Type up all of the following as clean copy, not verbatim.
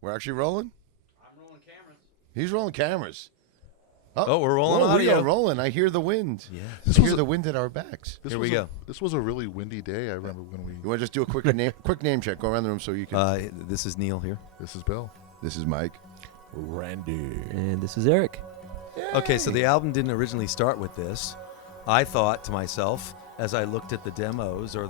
We're actually rolling? I'm rolling cameras. He's rolling cameras. Oh, we're rolling We audio. are rolling. I hear the wind. Yeah. I hear the wind at our backs. Here we go. This was a really windy day. I remember when we. You want to just do a quick name check? Go around the room so you can. This is Neal here. This is Bill. This is Mike. Randy. And this is Eric. Okay, so the album didn't originally start with this. I thought to myself as I looked at the demos or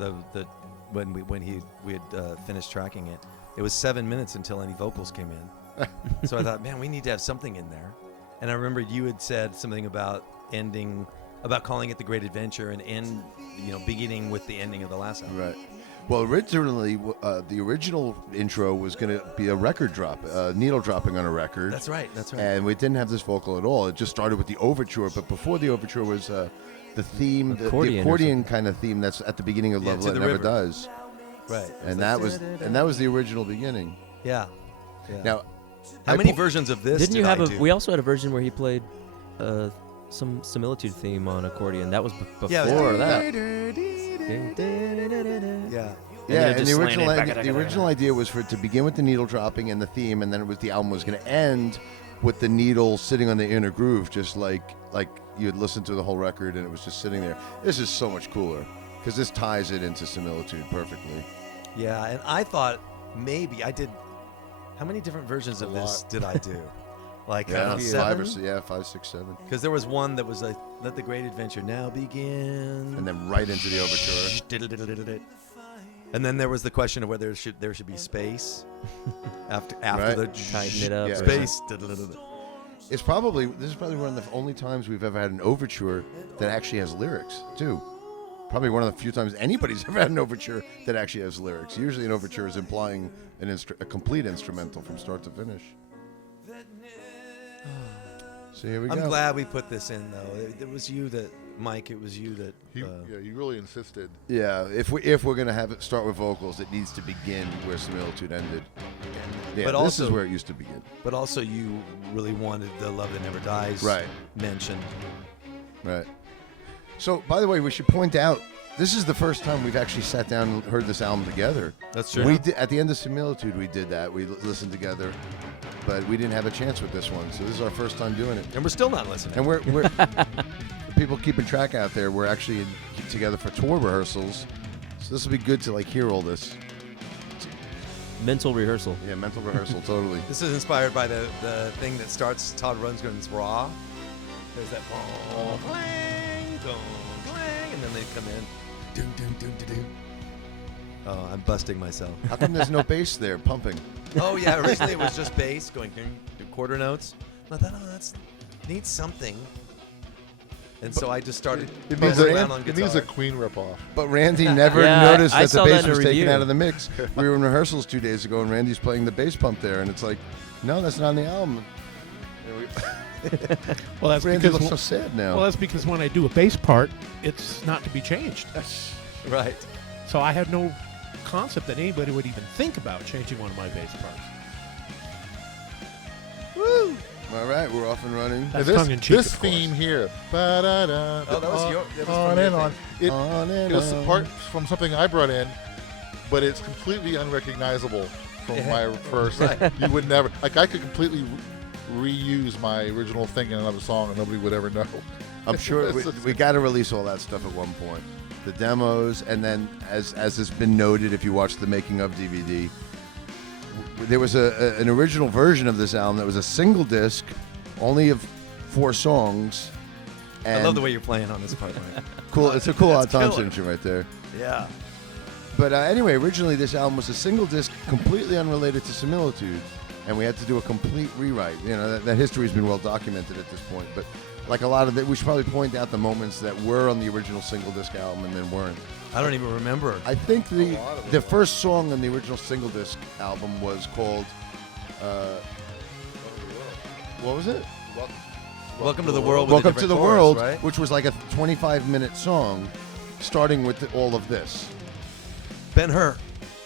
when we had finished tracking it, it was 7 minutes until any vocals came in. So I thought, man, we need to have something in there. And I remember you had said something about calling it The Great Adventure and beginning with the ending of the last album. Right. Well, originally, the original intro was going to be a record drop, needle dropping on a record. That's right. And we didn't have this vocal at all. It just started with the overture. But before the overture was the theme, the accordion kind of theme that's at the beginning of Love That Never Does. Right. And that was the original beginning. Yeah. Now, how many versions of this didn't you I have do? We also had a version where he played some Similitude theme on accordion. That was before that. Yeah. Yeah, and the original idea was for it to begin with the needle dropping and the theme, and then the album was going to end with the needle sitting on the inner groove, just like you had listened to the whole record and it was just sitting there. This is so much cooler because this ties it into Similitude perfectly. Yeah, and I thought maybe I did. How many different versions of this did I do? Like 7? 5, 6, 7. Because there was one that was like, "Let the Great Adventure Now Begin," and then right into the overture. And then there was the question of whether there should be space after right. the tighten it up. Yeah, space. This is probably one of the only times we've ever had an overture that actually has lyrics too. Probably one of the few times anybody's ever had an overture that actually has lyrics. Usually an overture is implying a complete instrumental from start to finish. So here we go. I'm glad we put this in, though. It was you that, Mike. It was you that. You really insisted. Yeah, if we're gonna have it start with vocals, it needs to begin where Similitude ended. Yeah, but this is where it used to begin. But also, you really wanted the "Love That Never Dies" mentioned. Right. So, by the way, we should point out this is the first time we've actually sat down and heard this album together. That's true. We did, at the end of Similitude, we did that. We listened together, but we didn't have a chance with this one. So this is our first time doing it. And we're still not listening. And we're people keeping track out there. We're actually together for tour rehearsals. So this will be good to hear all this. Mental rehearsal. Yeah, mental rehearsal, totally. This is inspired by the thing that starts Todd Rundgren's Raw. There's that clang, clang, and then they come in. Doom, doom, doom, doom, doom. Oh, I'm busting myself. How come there's no bass there pumping? Oh, yeah, originally it was just bass going quarter notes. I thought, that needs something. And so I just started around on guitar. It needs a Queen ripoff. But Randy never noticed I that the saw bass that in a was taken review. out of the mix. We were in rehearsals 2 days ago, and Randy's playing the bass pump there, and it's like, no, that's not on the album. Well, that's Randy because looks so sad now. Well, that's because when I do a bass part, it's not to be changed. Right. So I had no concept that anybody would even think about changing one of my bass parts. Woo! All right, we're off and running. That's tongue-in-cheek, This of course. theme here. Ba-da-da, Oh, that was your. That was on from your and on. thing. It was a part from something I brought in, but it's completely unrecognizable from my first. Right. You would never. I could completely reuse my original thing in another song, and nobody would ever know. I'm sure we got to release all that stuff at one point. The demos, and then as has been noted, if you watch the making of DVD, there was an original version of this album that was a single disc, only of 4 songs. And I love the way you're playing on this part, Mike. Cool, it's a cool odd That's time killer. signature right there. Yeah. But anyway, originally this album was a single disc, completely unrelated to Similitude, and we had to do a complete rewrite. You know, that history has been well documented at this point. But like a lot of it, we should probably point out the moments that were on the original single disc album and then weren't. I don't even remember. I think the first song on the original single disc album was called, what was it? Welcome to the World. With Welcome a to the different World, chorus, right? which was like a 25-minute song, starting with all of this. Ben-Hur,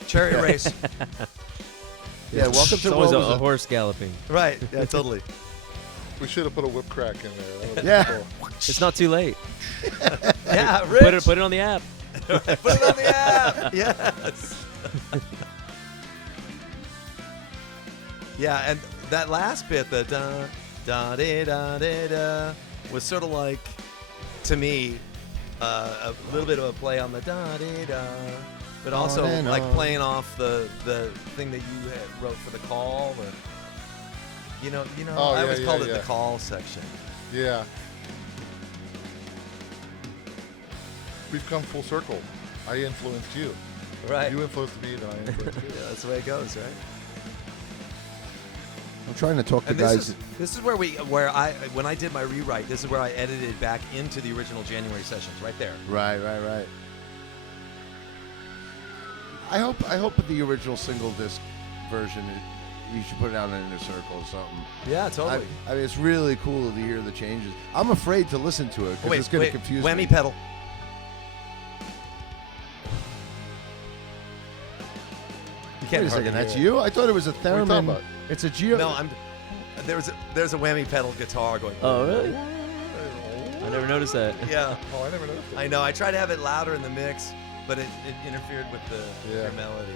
Chariot Race. Yeah, Welcome to It's the always World. a horse galloping. Right. Yeah, totally. We should have put a whip crack in there. That Yeah. cool. It's not too late. Yeah, Rich. Put it on the app. Put it on the app. Yes. Yeah, and that last bit, the da da da da da da, was sort of like, to me, a little bit of a play on the da da da, but also like playing off the thing that you had wrote for the call. Or, I always called it the call section. Yeah. We've come full circle. I influenced you. Right. You influenced me, then I influenced you. Yeah, that's the way it goes, right? I'm trying to talk to And guys. this is where when I did my rewrite, this is where I edited back into the original January sessions, right there. Right. I hope the original single disc version, you should put it out in Inner Circle or something. Yeah, totally. I mean, it's really cool to hear the changes. I'm afraid to listen to it because it's going to confuse whammy me. pedal. You can't Wait a hardly second, that's hear it. you? I thought it was a What are you talking theremin. about? It's a geo. No, there's a whammy pedal guitar going. Oh, really? I never noticed that. Yeah, Oh, I never noticed it. I know. I tried to have it louder in the mix, but it interfered with Yeah. the melody.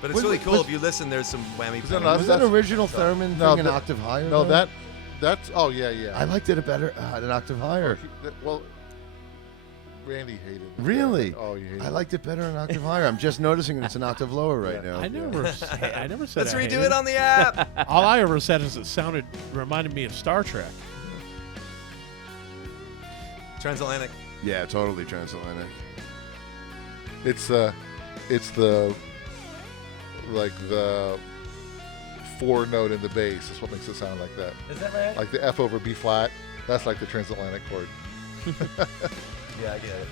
But it's Was- really cool. was- if you listen, there's some whammy Was that pedal. Was that that's- original theremin No, thing an that- octave higher? No, though? that's. Oh, yeah. I liked it better at an octave higher. Well, Randy hated it. Really? Oh, you hated I liked it better an octave higher. I'm just noticing it's an octave lower right Yeah. now. I never said Let's I redo hated it on the app. All I ever said is it reminded me of Star Trek. Transatlantic. Yeah, totally transatlantic. It's the like the 4 note in the bass is what makes it sound like that. Is that right? Like the F over B flat. That's like the transatlantic chord. Yeah, I get it.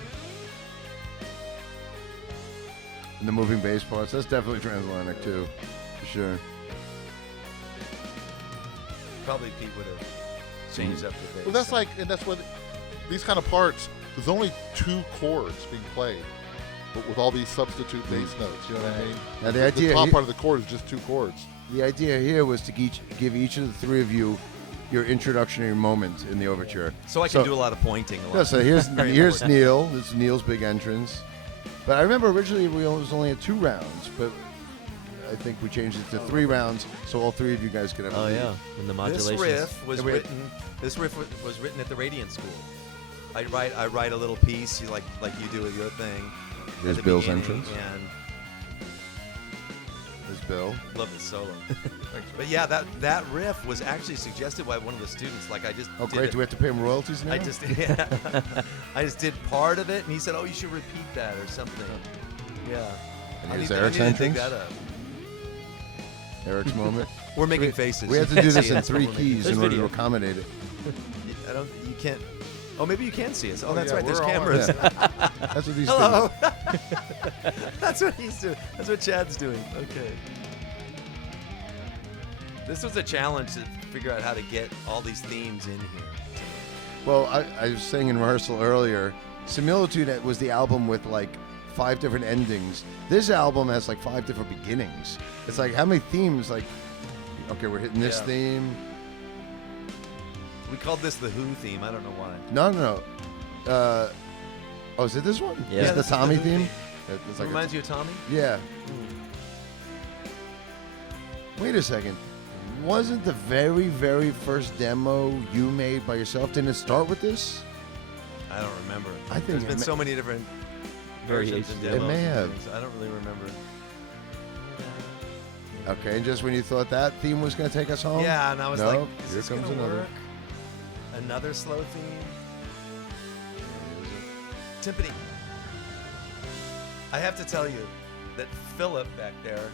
And the moving bass parts, that's definitely transatlantic too, for sure. Probably Pete would have changed up the bass. Well, that's like, and that's what these kind of parts. There's only 2 chords being played, but with all these substitute bass notes. You know what I mean? Now the idea top here- part of the chord is just 2 chords. The idea here was to give each of the 3 of you your introductory moment in the overture. So I can do a lot of pointing. Yeah, so here's Very here's important. Neal. This is Neal's big entrance. But I remember originally we was only at 2 rounds, but I think we changed it to 3 rounds, so all 3 of you guys could have. Oh a lead. yeah, and the This modulations. riff was Yeah, we had- written. This riff was written at the Radiant School. I write a little piece like you do with your thing. There's at the Bill's beginning, entrance. And There's Bill. love the solo. But yeah, that riff was actually suggested by one of the students. Like I just. Oh, did great! it- Do we have to pay him royalties now? I just I just did part of it, and he said, "Oh, you should repeat that or something." Yeah. And I here's need Eric's to dig entrance. that up. Eric's moment. We're making faces. We have to You do can't this see in it, so 3 we're making keys in There's order video. to accommodate it. You can't. Oh, maybe you can see us. Oh, that's yeah, right. There's we're all on cameras. That's what these Hello. things. That's what he's doing. That's what Chad's doing. Okay. This was a challenge to figure out how to get all these themes in here. Well, I was saying in rehearsal earlier, Similitude was the album with like 5 different endings. This album has like 5 different beginnings. It's like how many themes? Like, okay, we're hitting this Yeah. theme. We called this the Who theme. I don't know why. No. Oh, is it this one? Yeah. It's Yeah, the this is the Tommy Who theme. theme. It's It like reminds you of Tommy? yeah. Wait a second. Wasn't the very, very first demo you made by yourself? Didn't it start with this? I don't remember. I think There's it been may- so many different versions and Variations. demos. It may and have. things. I don't really remember. Okay, and just when you thought that theme was going to take us home? Yeah, and I was No, like, is here this comes gonna another. work? Another slow theme? Timpani. I have to tell you that Philip back there,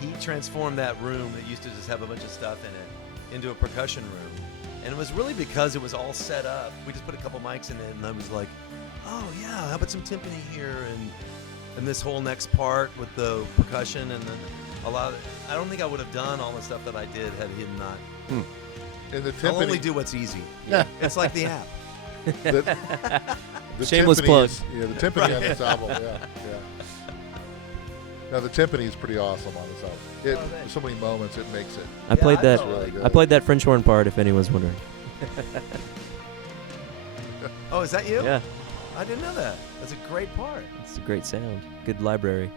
he transformed that room that used to just have a bunch of stuff in it into a percussion room. And it was really because it was all set up. We just put a couple mics in it, and I was like, oh yeah, how about some timpani here? And this whole next part with the percussion and then a lot of, I don't think I would have done all the stuff that I did had he not. And the I'll only timpani, do what's easy. Yeah. It's like the app. the Shameless timpani plug. is- yeah, the timpani on this album. Yeah. Now the timpani is pretty awesome on this album. Oh, thanks. So many moments it makes it. I played I that. felt really good. I played that French horn part. If anyone's wondering. Oh, is that you? Yeah, I didn't know that. That's a great part. it's a great sound. Good library.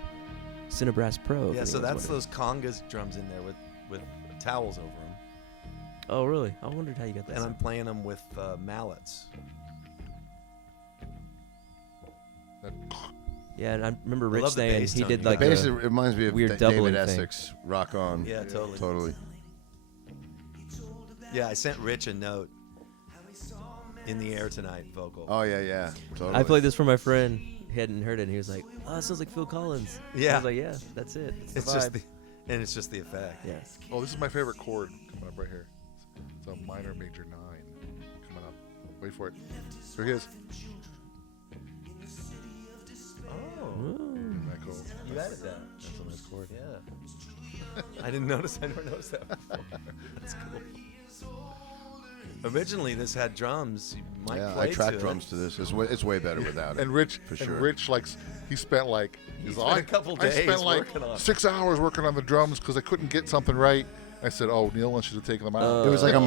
Cinebrass Pro. if Yeah, so anyone's that's wondering. those congas drums in there with towels over them. Oh, really? I wondered how you got that. And I'm sound. playing them with mallets. Yeah, and I remember I Rich love the saying bass he tone did you like got. Bass, it a reminds me of weird David doubling thing. Essex, Rock On. Yeah, totally. Totally. Yeah, I sent Rich a note. In the Air Tonight vocal. Oh, yeah. Totally. I played this for my friend. He hadn't heard it, and he was like, "Oh, it sounds like Phil Collins." Yeah. I was like, "Yeah, that's it. It's, It's the just vibe." the, and it's just the effect. Yeah. Oh, this is my favorite chord coming up right here. It's a minor major 9 coming up. Wait for it. Here it is. Oh, Isn't that cool? you added that. That's a nice chord. Yeah. I didn't notice. I never noticed that before. That's cool. Originally, this had drums. Mike Yeah, I played track to drums it. to this. It's way better without it. And Rich, For sure. and Rich, like, he spent like He he's spent a couple I days spent like working on it. 6 hours working on the drums because I couldn't get something right. I said, "Oh, Neal wants you to take them out." It was like a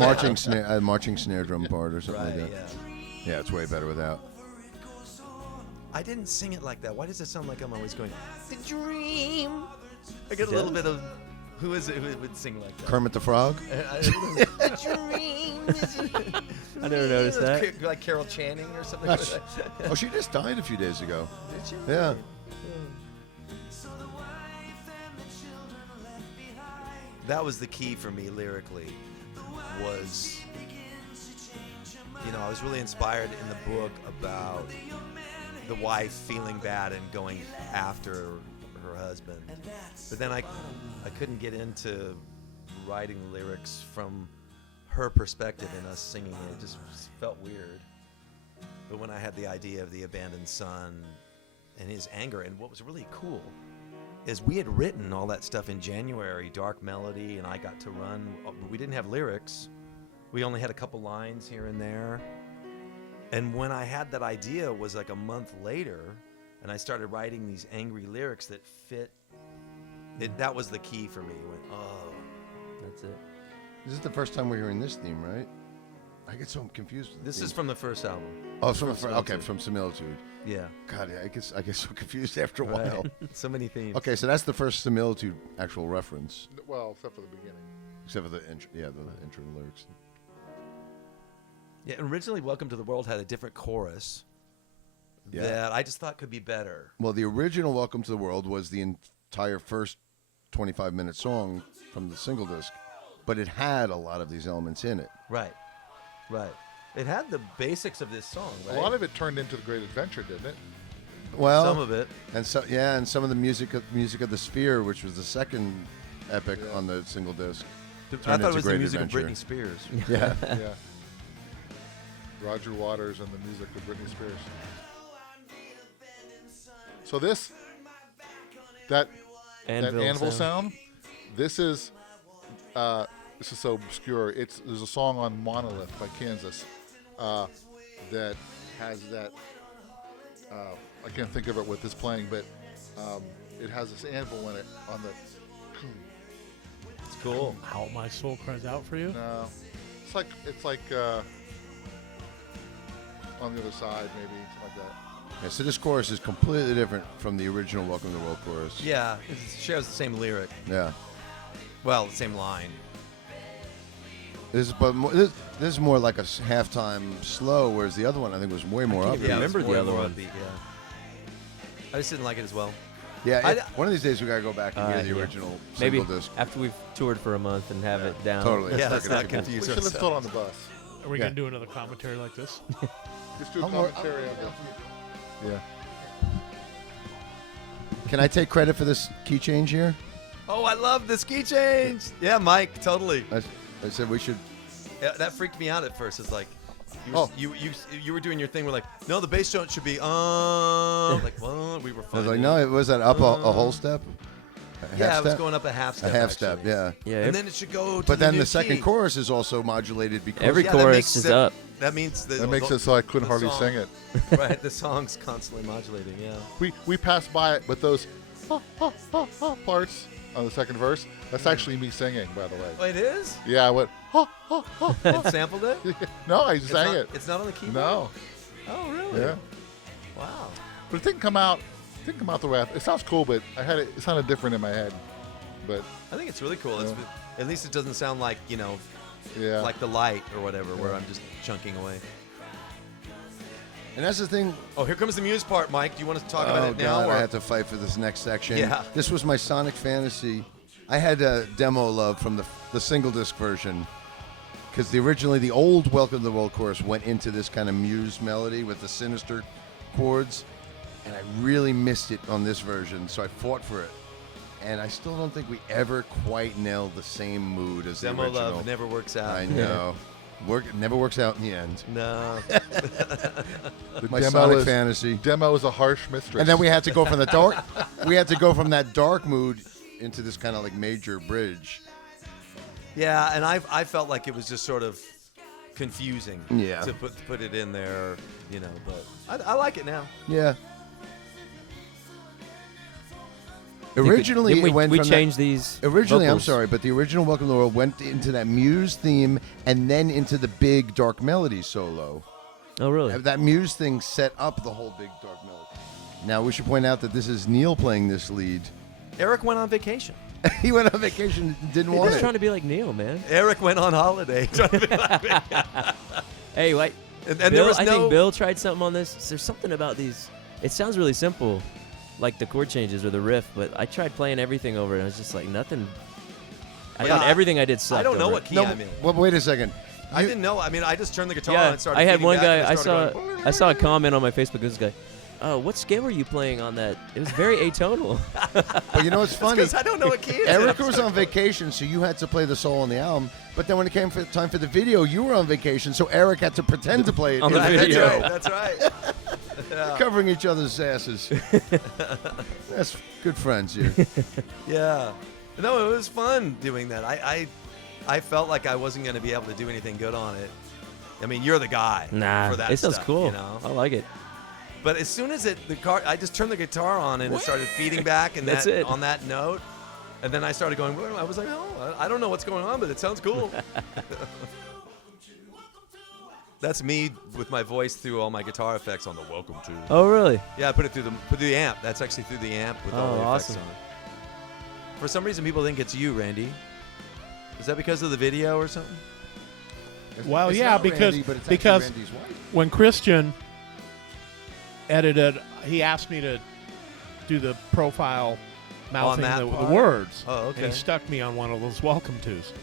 marching snare drum part or something Right, like that. yeah. Yeah, it's way better without. I didn't sing it like that. Why does it sound like I'm always going, the dream? I get a little bit of, who is it who would sing like that? Kermit the Frog. The dream is I never noticed that. Like Carol Channing or something That's- like that. Oh, she just died a few days ago. Did you? Yeah. That was the key for me lyrically, was, I was really inspired in the book about the wife feeling bad and going after her husband. But then I couldn't get into writing lyrics from her perspective and us singing it. It just felt weird. But when I had the idea of the abandoned son and his anger, and what was really cool is we had written all that stuff in January, Dark Melody, and I got to run. But we didn't have lyrics. We only had a couple lines here and there. And when I had that idea was like a month later, and I started writing these angry lyrics that fit. That was the key for me. That's it. This is the first time we're hearing this theme, right? I get so confused with the This theme. is from the first album. Oh, from from Similitude. Yeah. God, I get so confused after a Right. while. So many themes. Okay, so that's the first Similitude actual reference, Well, except for the beginning. except for the intro. Yeah, the intro lyrics. Yeah, originally Welcome to the World had a different chorus Yeah. that I just thought could be better. Well, the original Welcome to the World was the entire first 25-minute song from the single disc, but it had a lot of these elements in it. Right. Right. It had the basics of this song, right? A lot of it turned into the Great Adventure, didn't it? Well, Some of it. and some of the music of the Sphere, which was the second epic on the single disc. I turned thought it into was the Great music Adventure. of Britney Spears. Yeah. Yeah. Roger Waters and the music of Britney Spears. So that anvil sound, this is so obscure. There's a song on Monolith by Kansas that has that. I can't think of it with this playing, but it has this anvil in it on the. It's cool. How my soul cries out for you. No, it's like on the other side, maybe something like that. Yeah, so this chorus is completely different from the original Welcome to the World chorus. Yeah, it shares the same lyric. Yeah. Well, the same line. This is more like a halftime slow, whereas the other one I think was way more upbeat. even remember it's the more other one. upbeat, yeah. I just didn't like it as well. Yeah, I- one of these days we gotta go back and hear the Yeah. original Maybe single disc. after we've toured for a month and have it down. Totally. Yeah, Let's let's not not get confuse We should have ourselves. stood on the bus. Are we Yeah. gonna do another commentary like this? Just do a I'm more- commentary of it. Yeah. Can I take credit for this key change here? Oh, I love the ski change. Yeah, Mike, totally. I said we should. Yeah, that freaked me out at first. It's like, Oh. you were doing your thing. We're like, no, the bass note should be like, well, we were I fine. was like, no, it was that up a whole step. A Yeah, half it was step? going up a half step. A half actually. step. Yeah. Yeah. And then it should go to But then new the second key. chorus is also modulated because Every Yeah, that chorus makes is it- up. That means That makes it so I couldn't hardly song- sing it. Right, the song's constantly modulating. Yeah. We passed by it, but those parts on the second verse, that's actually me singing, by the way. Oh, it is? Yeah, I went, It sampled it? no, I It's sang not, it. It's not on the keyboard? No. Oh, really? Yeah. Wow. But it didn't come out didn't come out the way it sounds cool, but it sounded different in my head. But I think it's really cool. Yeah. At least it doesn't sound like, yeah, like the light or whatever, where I'm just chunking away. And that's the thing. Oh, here comes the Muse part, Mike. Do you want to talk about it now? God, Or? I had to fight for this next section. Yeah. This was my Sonic Fantasy. I had a demo love from the single disc version, because originally the old Welcome to the World chorus went into this kind of Muse melody with the sinister chords, and I really missed it on this version, so I fought for it. And I still don't think we ever quite nailed the same mood as Demo the original. love never works out. I know. It never works out in the end. No. the My Sonic Fantasy. Demo is a harsh mistress. And then we had to go from the dark. We had to go from that dark mood into this kind of like major bridge. Yeah, and I felt like it was just sort of confusing to put it in there, but I like it now. Yeah. Originally, it went we from changed these. Originally, vocals. I'm sorry, but the original Welcome to the World went into that Muse theme and then into the big dark melody solo. Oh, really? That Muse thing set up the whole big dark melody. Now, we should point out that this is Neal playing this lead. Eric went on vacation. He went on vacation, didn't He want was it. trying to be like Neal, man. Eric went on holiday. Hey, wait. And Bill, there was I think Bill tried something on this. There's something about these. It sounds really simple, like the chord changes or the riff, but I tried playing everything over it, and I was just like, nothing. I thought everything I did sucked. I don't know over what it. key I'm in. Well, wait a second. I didn't know. I mean, I just turned the guitar on Yeah, and started I had feeding one back guy. and I it started saw. going, I saw a comment on my Facebook. This guy. Oh, what scale were you playing on that? It was very atonal. But you know what's funny? Because I don't know what key it's Eric in. was on vacation, so you had to play the solo on the album. But then when it came for time for the video, you were on vacation, so Eric had to pretend to play it On in the the video. video. That's right. Yeah. Covering each other's asses. That's good friends here. Yeah. No, it was fun doing that. I felt like I wasn't going to be able to do anything good on it. I mean, you're the guy Nah, for that it sounds stuff, cool. You know? I like it. But as soon as I just turned the guitar on and it started feeding back and That's it. on that note, and then I started going. I was like, oh, I don't know what's going on, but it sounds cool. That's me with my voice through all my guitar effects on the Welcome to. Oh, really? Yeah, I put it through the amp. That's actually through the amp with all the effects awesome. on it. For some reason, people think it's you, Randy. Is that because of the video or something? Well, It's yeah, not because Randy, but it's actually Randy's wife. when Christian edited, he asked me to do the profile mouthing that the part? words. Oh, okay. And he stuck me on one of those welcome tos.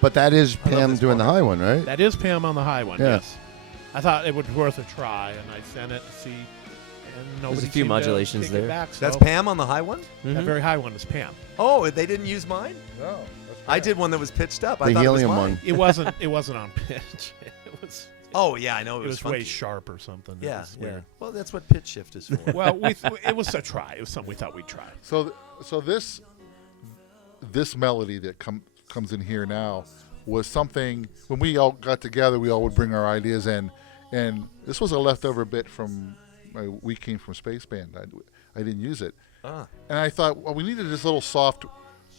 But that is I love Pam this doing the part. high one, right? That is Pam on the high one, Yeah. yes. I thought it was worth a try, and I sent it to see, and nobody a few seemed to modulations kick it there. back, so That's Pam on the high one? That Mhm. very high one is Pam. Oh, they didn't use mine? No, that's I bad. did one that was pitched up. I The thought helium it was one. mine. It wasn't on pitch. Oh, yeah, I know. It was funky. way sharp or something. It Yeah, was yeah. weird. Well, that's what pitch shift is for. Well, it was a try. It was something we thought we'd try. So this melody that comes in here now was something when we all got together. We all would bring our ideas in, and this was a leftover bit from We Came from Space Band. I didn't use it, and I thought, well, we needed this little soft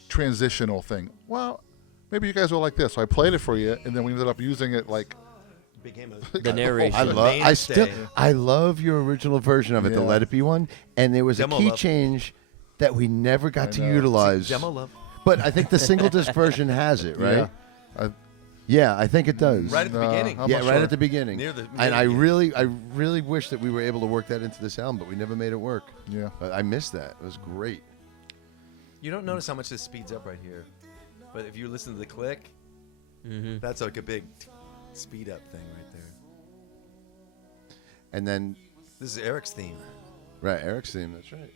transitional thing. Well, maybe you guys will like this. So I played it for you, and then we ended up using it like. Became The narration. I love your original version of it, the Yeah. Let It Be one, and there was Demo a key love. change that we never got I to know. utilize. Demo love. But I think the single disc version has it, right? Yeah. Yeah, I think it does. Right at the No, beginning. I'm yeah, not right sure. at the beginning. Near the and I beginning. really wish that we were able to work that into this album, but we never made it work. Yeah. I missed that. It was great. You don't notice how much this speeds up right here. But if you listen to the click, Mm-hmm. that's like a big speed up thing right there. And then, This is Eric's theme. right, Eric's theme. That's right.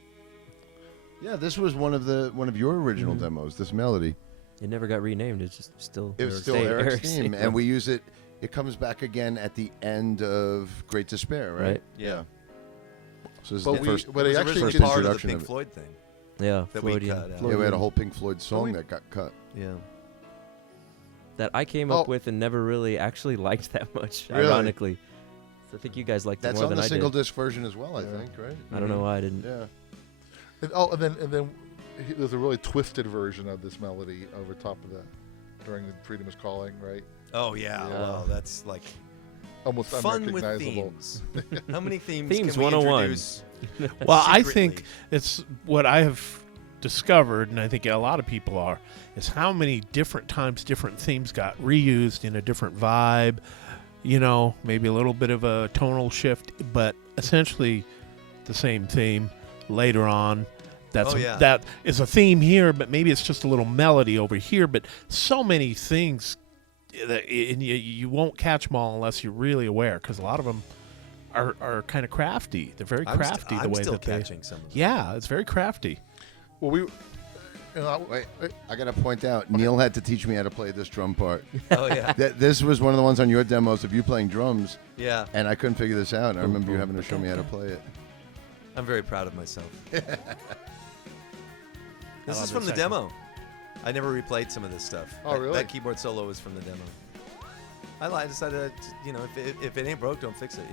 Yeah, this was one of your original demos. This melody. It never got renamed. It's just still. It was still stayed Eric's theme, and we use it. It comes back again at the end of Great Despair, right? Right. Yeah. So this is But the we- first. but It it was actually originally first part of the introduction Pink of it. Floyd thing Yeah, that we Floydian. cut out. Yeah, we had a whole Pink Floyd song we- that got cut. Yeah. That I came Oh. up with and never really actually liked that much. Really? Ironically, so I think you guys liked it That's more on than the I single did. disc version as well, I Yeah. think, right? I don't know why I didn't. Yeah. And then there's a really twisted version of this melody over top of that during the Freedom is Calling, right? Oh, yeah. Yeah. Well, that's like Almost fun with unrecognizable. themes. How many themes Themes can we 101. introduce Well, I Secretly. think it's what I have discovered, and I think a lot of people are, is how many different times different themes got reused in a different vibe. Maybe a little bit of a tonal shift, but essentially the same theme later on. That is a theme here, but maybe it's just a little melody over here. But so many things, and you won't catch them all unless you're really aware, because a lot of them are kind of crafty. They're very crafty I'm the way still that they. catching some of them. Yeah, it's very crafty. Well, Wait, I got to point out, Neal had to teach me how to play this drum part. Oh yeah. This was one of the ones on your demos of you playing drums, Yeah. and I couldn't figure this out. And I remember you having to show me how to play it. I'm very proud of myself. This love is from the the second. demo. I never replayed some of this stuff. Oh, really? That keyboard solo was from the demo. I decided, if it ain't broke, don't fix it.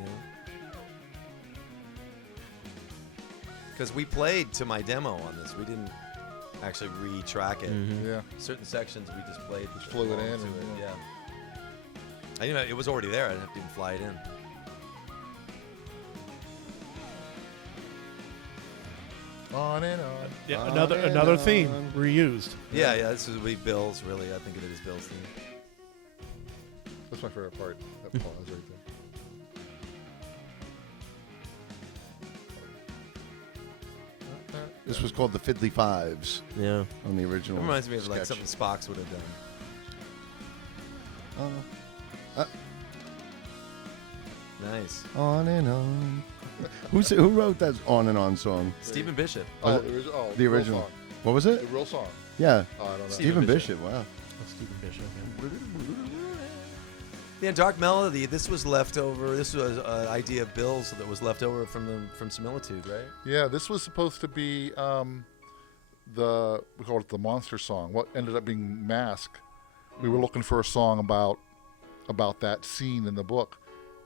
Because we played to my demo on this. We didn't actually retrack it. yeah. Certain sections we just played. Just flew it in to and, yeah. I it was already there. I didn't have to even fly it in. On and on. Yeah, On another and another on. theme reused. Yeah, this is Bill's, really. I think of it as Bill's theme. That's my favorite part. That pause right there. This was called the Fiddly Fives Yeah. on the original. It reminds me of like sketch. something Spox would have done. Nice. On and on. Who wrote that On and On song? Stephen Bishop. Oh, The original. Real song. What was it? The real song. Yeah. Oh, I don't know. Stephen Bishop. Wow. Stephen Bishop. Yeah, Dark Melody. This was left over. This was an idea of Bill's that was left over from Similitude, right? Yeah, this was supposed to be we called it the monster song. What ended up being Mask. We were looking for a song about that scene in the book,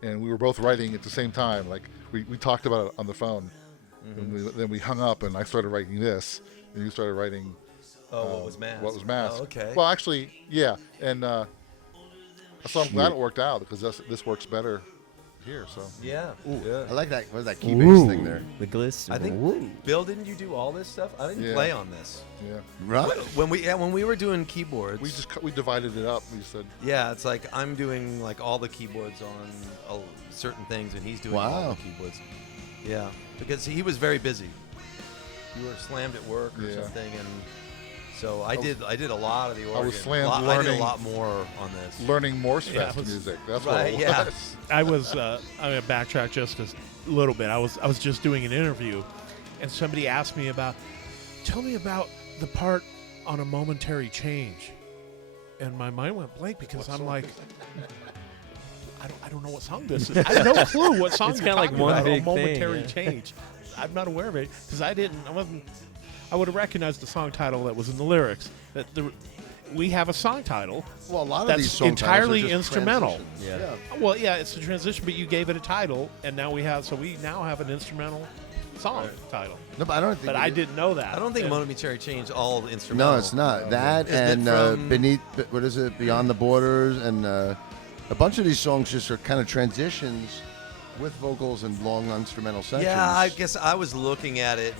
and we were both writing at the same time. Like we talked about it on the phone, and then we hung up, and I started writing this, and you started writing. What was Mask? What was Mask? Oh, okay. Well, actually, yeah, and so I'm glad it worked out because this works better here. So Yeah. I like that. What is that key bass thing there? The gliss. I think Bill, didn't you do all this stuff? I didn't Yeah. play on this. yeah, Right. When we were doing keyboards, we divided it up. We said yeah, it's like I'm doing like all the keyboards on certain things, and he's doing all Wow. the keyboards. Yeah, because he was very busy. You were slammed at work or Yeah. something, and so I did a lot of the organ. was slammed I did a learning- lot more on this. learning Morse Yeah, fast it was- music. That's Right, what it yeah. was. I was. I'm gonna backtrack just a little bit. I was just doing an interview, and somebody asked me tell me about the part on A Momentary Change, and my mind went blank because I'm like, I don't know what song this is. I have no clue what song It's you're kinda like talking one about. big A Momentary thing, yeah. Change. I'm not aware of it because I would have recognized the song title that was in the lyrics. We have a song title. Well, a lot of That's these song entirely titles are just instrumental. transitions. Yeah. Well, yeah, it's a transition, but you gave it a title, and now we now have an instrumental song title. No, but I don't think. But I didn't know that. I don't think And- Momentary Change all instrumental. No, it's not. That Isn't it and from- Beneath. What is it? Beyond the Borders, and a bunch of these songs just are kind of transitions with vocals and long instrumental sections. Yeah, I guess I was looking at it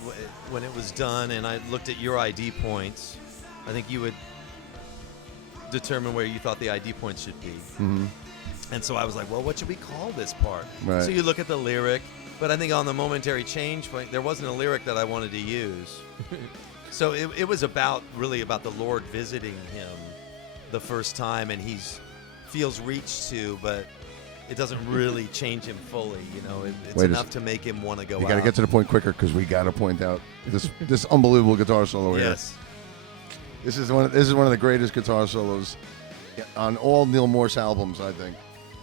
when it was done, and I looked at your ID points. I think you would determine where you thought the ID points should be. Mhm. And so I was like, well, what should we call this part? Right. So you look at the lyric, but I think on the Momentary Change point, there wasn't a lyric that I wanted to use. So it was really about the Lord visiting him the first time, and feels reached to, but it doesn't really change him fully. It's Wait a enough to make him want to go You out. got to get to the point quicker because we got to point out this unbelievable guitar solo here. Yes. This is one of the greatest guitar solos on all Neal Morse albums, I think.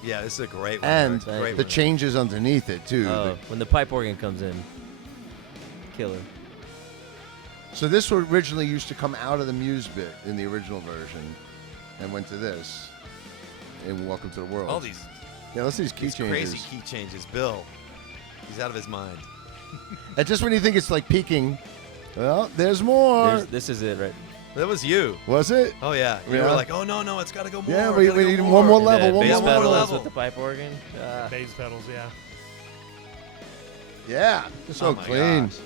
Yeah, this is a great one. And Great the one. changes underneath it too. Oh, when the pipe organ comes in, killer. So this originally used to come out of the Muse bit in the original version, and went to this. And Welcome to the World. All these let's see these key changes. crazy key changes. Bill, he's out of his mind. And just when you think it's like peaking, well, there's more. This is it, right? That was you. Was it? Oh yeah. You Yeah. were like, oh no, it's got to go more. Yeah, it's we gotta go need one more And level. the One bass more pedals level. with the pipe organ. bass pedals, yeah. Yeah, so my clean. gosh.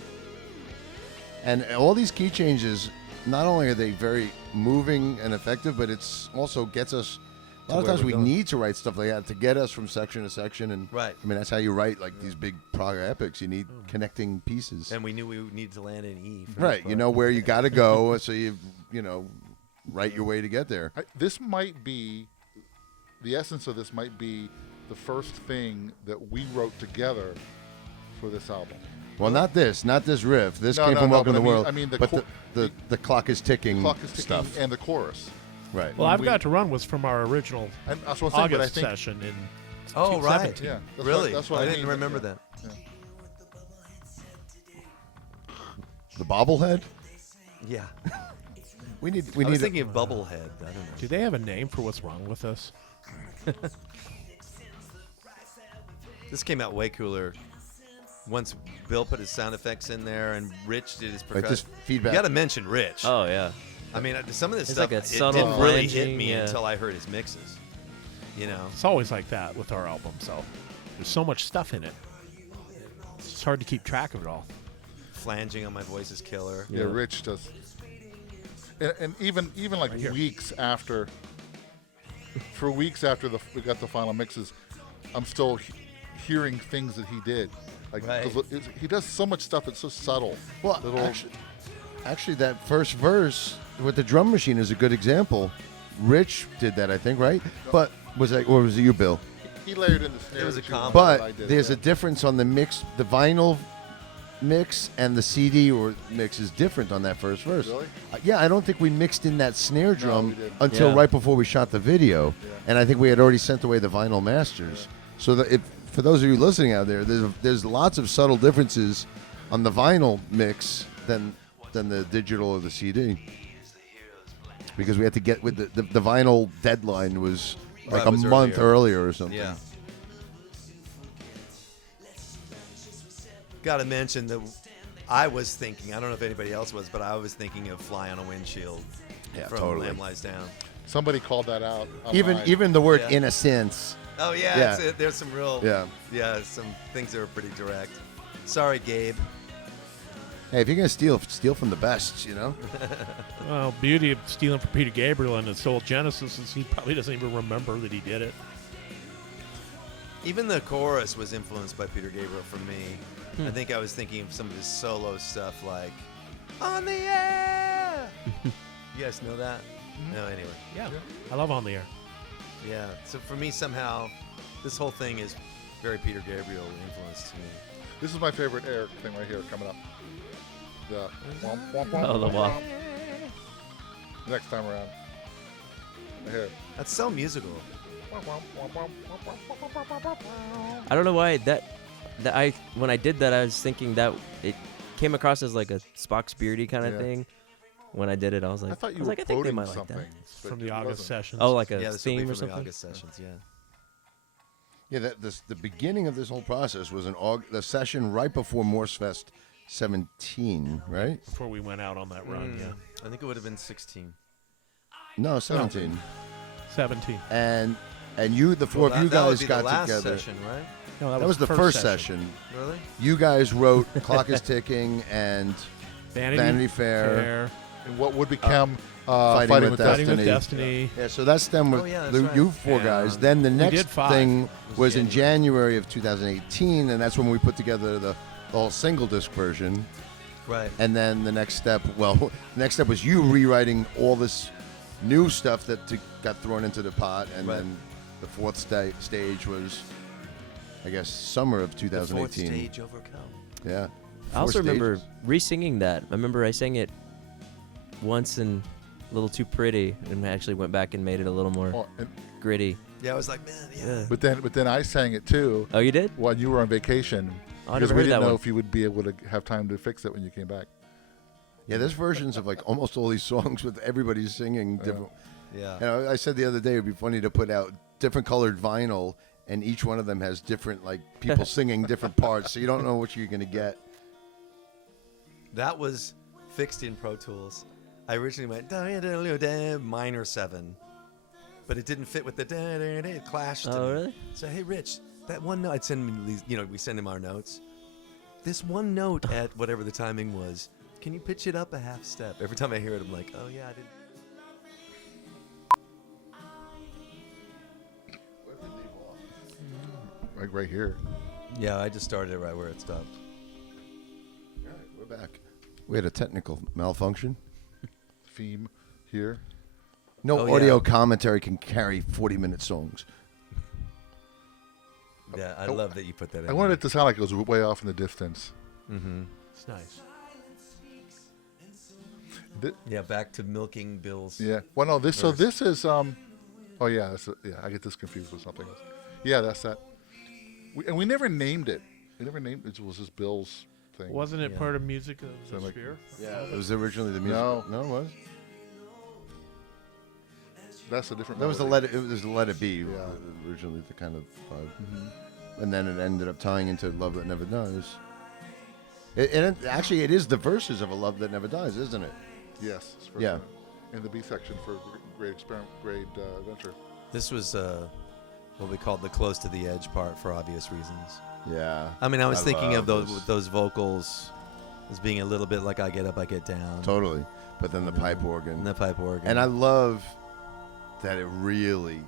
And all these key changes, not only are they very moving and effective, but it's also gets us. A lot of where times we're we going. need to write stuff like that to get us from section to section, and Right. I mean that's how you write like these big prog epics. You need connecting pieces, And we knew we needed to land in E. For right? this You part. know where you got to go, so you write your way to get there. This might be the essence of this. Might be the first thing that we wrote together for this album. Well, not this riff. This No, came no, from no, Welcome but to the I mean- World. I mean the but cor- the clock is ticking. Clock is ticking stuff, and the chorus. right? Well, I've we- Got to Run was from our original And that's what I'm saying. But I August think session in Oh, right. 2017. yeah, that's Really? What, that's what I I didn't mean, remember yeah. that. The bobblehead. Yeah. We need. I was thinking of Bubblehead. I don't know. Do they have a name for what's wrong with us? This came out way cooler once Bill put his sound effects in there and Rich did his Right, percussion. this feedback. You got to mention Rich. Oh yeah. I mean, some of this It's stuff like a it subtle didn't really hit flanging, me yeah. until I heard his mixes. You know, It's always like that with our album. So there's so much stuff in it. It's hard to keep track of it all. flanging on my voice is killer. Yeah, Rich does. And even like weeks after, for weeks after we got the final mixes, I'm still hearing things that he did. Like 'cause he does so much stuff. It's so subtle. Well, Little- actually, that first verse with the drum machine is a good example. Rich did that, I think, right? But was it you, Bill? he layered in the snare. It was a too, combo. but I But did, there's yeah. a difference on the mix. The vinyl mix and the CD or mix is different on that first verse. Really? Yeah, I don't think we mixed in that snare drum we didn't. until Yeah. right before we shot the video, Yeah. and I think we had already sent away the vinyl masters. So that for those of you listening out there, there's lots of subtle differences on the vinyl mix than the digital or the CD. Because we had to get with the vinyl deadline was like Right, a was month earlier. earlier or something. Yeah. Got to mention that I was thinking, I don't know if anybody else was, but I was thinking of Fly on a Windshield Yeah, from totally. Lamb Lies Down. Somebody called that out. Even online. even the word Yeah. in a sense. Oh, yeah. Yeah. There's some real, Yeah. some things that are pretty direct. Sorry, Gabe. Hey, if you're gonna steal from the best, you know. Well, beauty of stealing from Peter Gabriel and his whole Genesis is he probably doesn't even remember that he did it. Even the chorus was influenced by Peter Gabriel for me. I think I was thinking of some of his solo stuff like On the Air. You guys know that? No, anyway. Yeah, I love On the Air. Yeah. So for me, somehow, this whole thing is very Peter Gabriel influenced to me. This is my favorite Eric thing right here coming up. The womp, womp, womp, Oh, the womp, womp. womp. Next time around. Right here. That's so musical. I don't know why that I when I did that I was thinking that it came across as like a Spock's Beardy kind of Yeah. thing. When I did it, I was like, I thought you was were like, I think they quoting might like something. that. but From the it August wasn't. sessions. Oh, like a Yeah, this will be theme or from the something. August sessions. Yeah. Yeah, the beginning of this whole process was the session right before Morse Fest 17, right? Before we went out on that run, yeah. I think it would have been 16. No, 17. 17. And you, the four Well, of you that would guys be got the last together. session, right? No, That was the first session. Really? You guys wrote "Clock Is Ticking" and Vanity Fair. And what would become Fighting Fighting with with Fighting Destiny. with Destiny. Yeah, so that's them with Oh, yeah, that's right. you four And guys. Then the next did 5. thing It was was in January of 2018, and that's when we put together the whole single disc version. Right. And then the next step, the next step was you rewriting all this new stuff that got thrown into the pot, and Right. then the fourth stage was, I guess, summer of The fourth 2018. stage overcome. Yeah. I also 4 remember stages. re-singing that. I remember I sang it once and a little too pretty, and I actually went back and made it a little more Oh, and- gritty. Yeah, I was like, man, yeah. Yeah. but then I sang it too Oh, you did? while you were on vacation. Oh, I because never we heard didn't that know one. if you would be able to have time to fix it when you came back. Yeah, there's versions of like almost all these songs with everybody singing different. Yeah. You know, I said the other day it'd be funny to put out different colored vinyl, and each one of them has different like people singing different parts, so you don't know what you're gonna get. That was fixed in Pro Tools. I originally went minor 7, but it didn't fit with the it clashed. to Oh, me. really? So hey, Rich, that one note. I'd send him these. We send him our notes, this one note at whatever the timing was. Can you pitch it up a half step? Every time I hear it, I'm like, oh yeah, I did. Right here. Yeah, I just started it right where it stopped. All right, we're back. We had a technical malfunction. Theme here. No audio commentary can carry 40-minute songs. Yeah, I love that you put that in. I wanted it to sound like it was way off in the distance. Mm-hmm. It's nice. Yeah, back to milking Bill's. Yeah. Well, no, this. verse. So this is. Oh yeah. I get this confused with something else. Yeah, that's that. We never named it. We never named it. It was just Bill's thing. Wasn't it part of Music of the So, like, Sphere? Yeah, it was originally the music. No, it was. That's a different. That was the melody. It was the Let It Be. Yeah. Originally the kind of vibe. And then it ended up tying into Love That Never Dies. Actually, it is the verses of A Love That Never Dies, isn't it? Yes. it's Yeah. In the B section for Great Experiment, Great Adventure. This was what we called the close to the edge part for obvious reasons. Yeah. I mean, I was thinking of love those vocals as being a little bit like I Get Up, I Get Down. Totally. But then the pipe organ. And the pipe organ. And I love that it really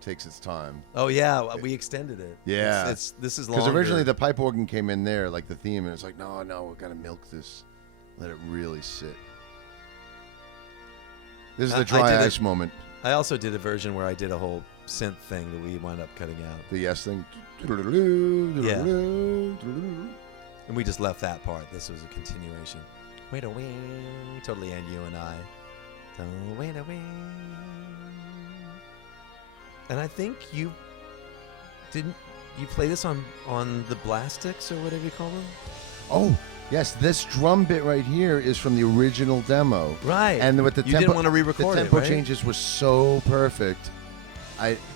takes its time. Oh yeah, we extended it. Yeah. This is Because longer. originally the pipe organ came in there, like the theme, and it's like, no, we got to milk this. Let it really sit. This is the I dry did ice moment. I also did a version where I did a whole synth thing that we wound up cutting out. The yes thing. Yeah. And we just left that part. This was a continuation. Wait a wing. Totally and you and I. Don't wait a wing. And I think you play this on the blastics or whatever you call them? Oh, yes, this drum bit right here is from the original demo. Right. And with the you tempo, didn't want to re-record the tempo it, right? changes were so perfect.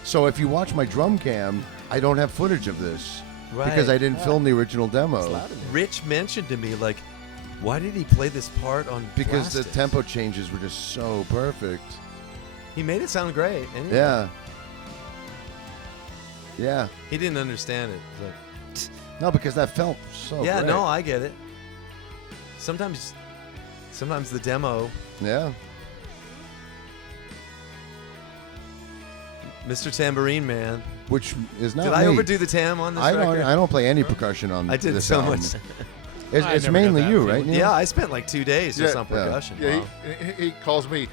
So if you watch my drum cam, I don't have footage of this. Right. Because I didn't film the original demo. Rich mentioned to me, like, why did he play this part on Because the blastics? tempo changes were just so perfect. He made it sound great. Anyway. Yeah. Yeah. He didn't understand it. He's like, No, because that felt so yeah, great. no, I get it. Sometimes the demo, Yeah. Mr. Tambourine Man. Which is not Did me. I overdo the tam on this record? I don't play any percussion on I did this so album. much. It's I never mainly did that. you, right, Neal? Yeah, I spent like 2 days just on Yeah. percussion. Yeah, Wow. he calls me.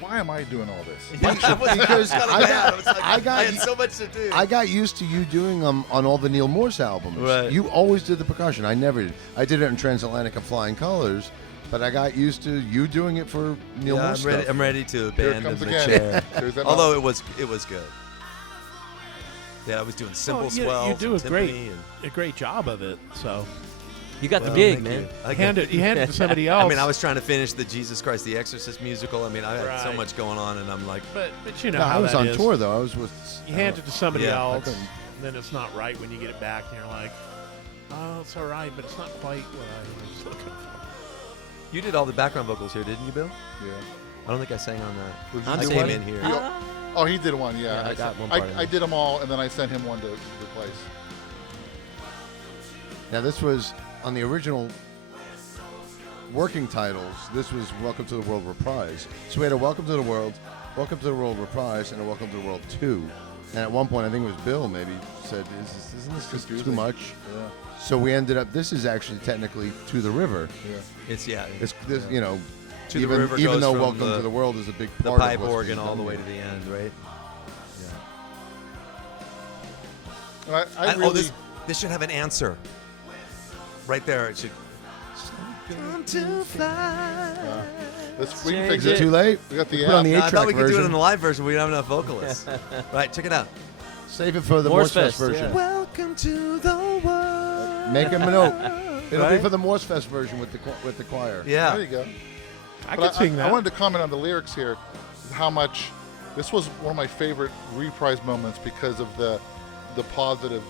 Why am I doing all this? Because I had so much to do. I got used to you doing them on all the Neal Morse albums. Right. You always did the percussion. I never did. I did it in Transatlantic and Flying Colors, but I got used to you doing it for Neal Yeah, Morse I'm ready. stuff. I'm ready to Here it abandon comes the again. chair. There's that Although mouth. it was good. Yeah, I was doing cymbal Well, swells. you do and a great, timpani and- a great job of it. So You got the Well, gig, thank man. you. I you got- hand it to somebody else. I mean, I was trying to finish the Jesus Christ the Exorcist musical. I mean, I had so Right. much going on, and I'm like, but you know No, how I was that on is. tour though. I was with. You hand it to somebody Yeah, I else, couldn't. and then it's not right when you get it back, and you're like, oh, it's all right, but it's not quite what I was looking for. you did all the background vocals here, didn't you, Bill? Yeah. I don't think I sang on that. Was I you came one? in here. Oh, he did one. Yeah, Yeah, I got one part of I it. did them all, and then I sent him one to replace. Now this was on the original working titles. This was Welcome to the World Reprise. So we had a Welcome to the World Reprise, and a Welcome to the World 2. And at one point, I think it was Bill maybe said, "Isn't this just too confusing. much?" Yeah. So we ended up. This is actually technically To the River. Yeah. It's It's this, you know, To the even River even goes though from Welcome the- to the World is a big the part pipe of what's organ being all the done way here. to the end, right? I really. This should have an answer. Right there, it should. Come to fly. We can fix Is it it. too late? We got the Put it on app. the I thought 8-track we could do it version. in the live version. We don't have enough vocalists. Right, check it out. Save it for the Morse Morse Fest, Fest version. yeah. Welcome to the world. Make him a note. It'll be Right? for the Morse Fest version with the choir. Yeah. There you go. I But could sing that. I wanted to comment on the lyrics here. How much this was one of my favorite reprise moments because of the positive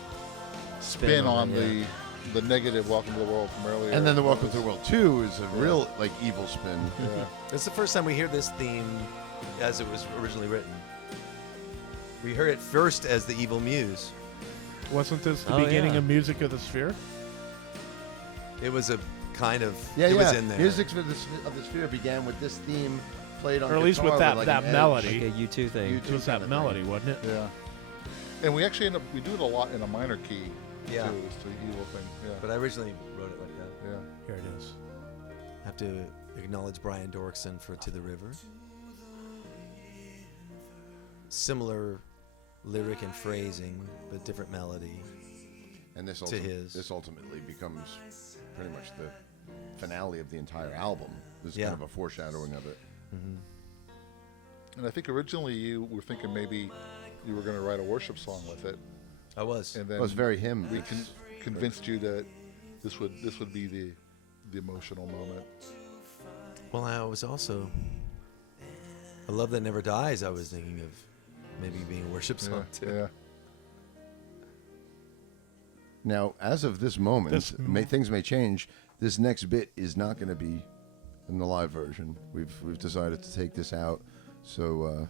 spin on it, the negative Welcome to the World from earlier. And then the Welcome to the World 2 is a real like evil spin. Yeah. This is the first time we hear this theme as it was originally written. We heard it first as the Evil Muse. Wasn't this the Oh, beginning yeah. of Music of the Sphere? It was a kind of Yeah, it yeah. was in there. Music of the Sphere began with this theme played on Or at least with guitar that like an melody. Like a U2 thing. U2 It was kind that of melody, thing. wasn't it? Yeah. And we actually we do it a lot in a minor key. Yeah. Too. It's the evil thing. Yeah. But I originally wrote it like that. Yeah. Here it is. I have to acknowledge Brian Dorkson for To the River. Similar lyric and phrasing, but different melody. And this To his. this ultimately becomes pretty much the finale of the entire album. This is Yeah. kind of a foreshadowing of it. And I think originally you were thinking maybe you were going to write a worship song with it, I was. and then Well, it's very him. we It's- convinced you that this would be the emotional moment. Well, I was also A Love That Never Dies. I was thinking of maybe being a worship song too. Yeah. Now, as of this moment, This- things may change. This next bit is not going to be in the live version. We've decided to take this out, so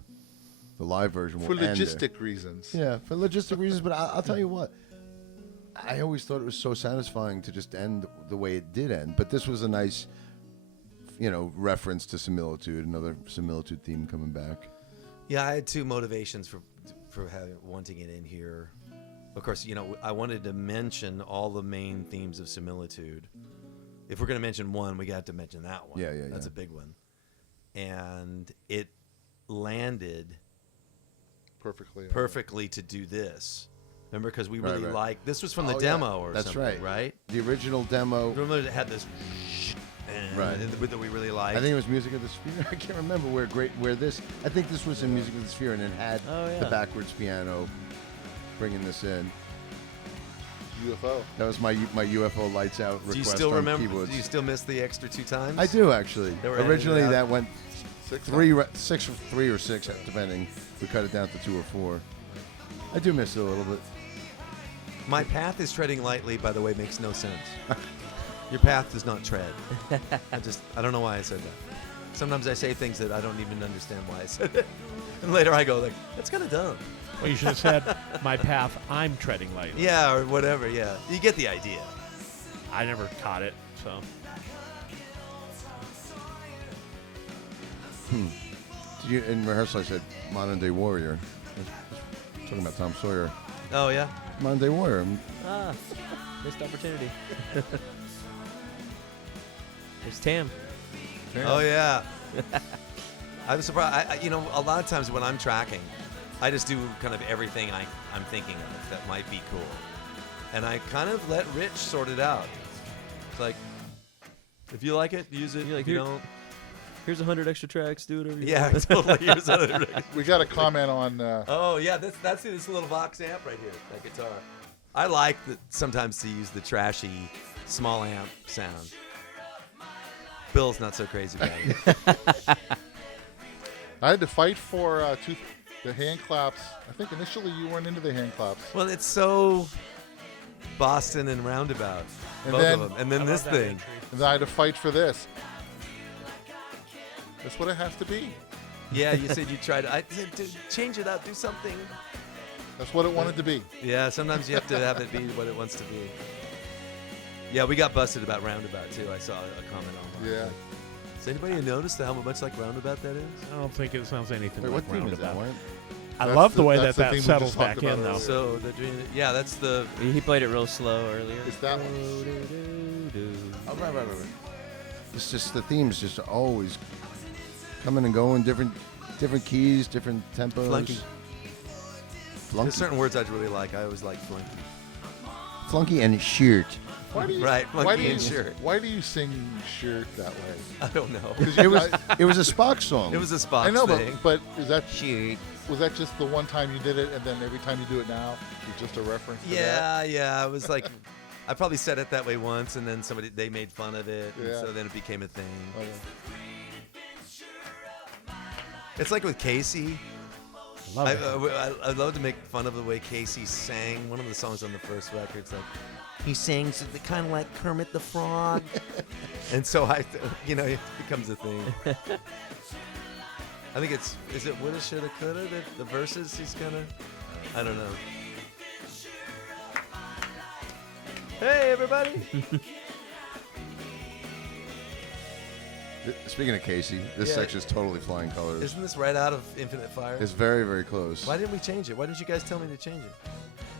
the live version will For end there. logistic reasons. Yeah, for logistic reasons. But I'll tell you what, I always thought it was so satisfying to just end the way it did end. But this was a nice, reference to Similitude, another Similitude theme coming back. Yeah, I had two motivations for wanting it in here. Of course, I wanted to mention all the main themes of Similitude. If we're going to mention one, we got to mention that one. Yeah, That's yeah. a big one. And it landed perfectly to do this. Remember, because we Right, really right. liked this was from the Oh, yeah. demo or That's something, right? The original demo. Remember it had this and Right. that we really liked. I think it was Music of the Sphere. I can't remember where this. I think this was in Music of the Sphere, and it had Oh, yeah. the backwards piano bringing this in. UFO. That was my UFO lights out request do you still on remember? keyboards. Do you still miss the extra 2 times? I do actually. They were edited Originally, out. that went 6 3 or 6, depending. We cut it down to 2 or 4. I do miss it a little bit. My path is treading lightly, by the way, makes no sense. Your path does not tread. I don't know why I said that. Sometimes I say things that I don't even understand why I said it. And later I go like, that's kind of dumb. Well, you should have said, my path, I'm treading lightly. Yeah, or whatever, yeah. You get the idea. I never caught it, so. In rehearsal, I said Modern Day Warrior. Talking about Tom Sawyer. Oh, yeah? Modern Day Warrior. Ah, missed opportunity. There's Tam. Oh, yeah. I'm surprised. A lot of times when I'm tracking, I just do kind of everything I'm thinking of that might be cool. And I kind of let Rich sort it out. It's like, if you like it, use it. You're like, if you here- don't. Here's 100 extra tracks. Do whatever you Yeah, want. totally. Here's other We got a comment on. Oh, yeah, that's this little Vox amp right here, that guitar. I like sometimes to use the trashy small amp sound. Bill's not so crazy about it. I had to fight for the hand claps. I think initially you weren't into the hand claps. Well, it's so Boston and roundabout, And both then- of them. And then I this love that thing. entry. And then I had to fight for this. That's what it has to be. Yeah, you said you tried. I said, change it up, do something. That's what it wanted to be. Yeah, sometimes you have to have it be what it wants to be. Yeah, we got busted about roundabout too. I saw a comment on that. Yeah. Does anybody notice how much like roundabout that is? I don't think it sounds anything Wait, like what theme is that? Roundabout. Wyatt? I That's love the way that's that the theme we settles just talked back in, about though. earlier. So yeah, that's the. He played it real slow earlier. It's that one. Oh, right. It's just the themes just always coming and going, different keys, different tempos. Flunky. Flunky. There's certain words I'd really like. I always like flunky. Flunky and shirt. Why do you, Right, why monkey do and you, shirt. Why do you sing shirt that way? I don't know. It was a Spock song. It was a Spock I know, thing. but is that Shoot. was that just the one time you did it, and then every time you do it now, it's just a reference to that? Yeah. It was like, I probably said it that way once, and then they made fun of it, and Yeah. so then it became a thing. Okay. It's like with Casey. Love I it. love to make fun of the way Casey sang one of the songs on the first record. It's like he sings kind of like Kermit the Frog, and so it becomes a thing. I think is it woulda, shoulda, coulda? The verses he's gonna. I don't know. Hey everybody! Speaking of Casey, this Yeah. section is totally flying colors. Isn't this right out of Infinite Fire? It's very, very close. Why didn't we change it? Why didn't you guys tell me to change it?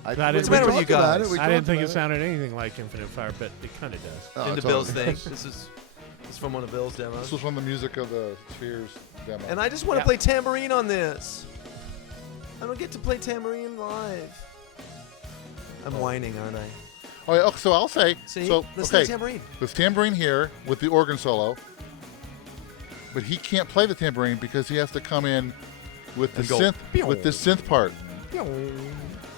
I, What's the matter with you guys? I didn't think it sounded anything like Infinite Fire, but it kind of does. Oh, Into totally. Bill's thing. This is from one of Bill's demos. This was from the music of the Spheres demo. And I just want to Yeah. play tambourine on this. I don't get to play tambourine live. I'm whining, aren't I? Oh, yeah, so I'll say. See? So Let's play okay, tambourine. there's tambourine here with the organ solo, but he can't play the tambourine because he has to come in with the And go, synth, pew. with this synth part.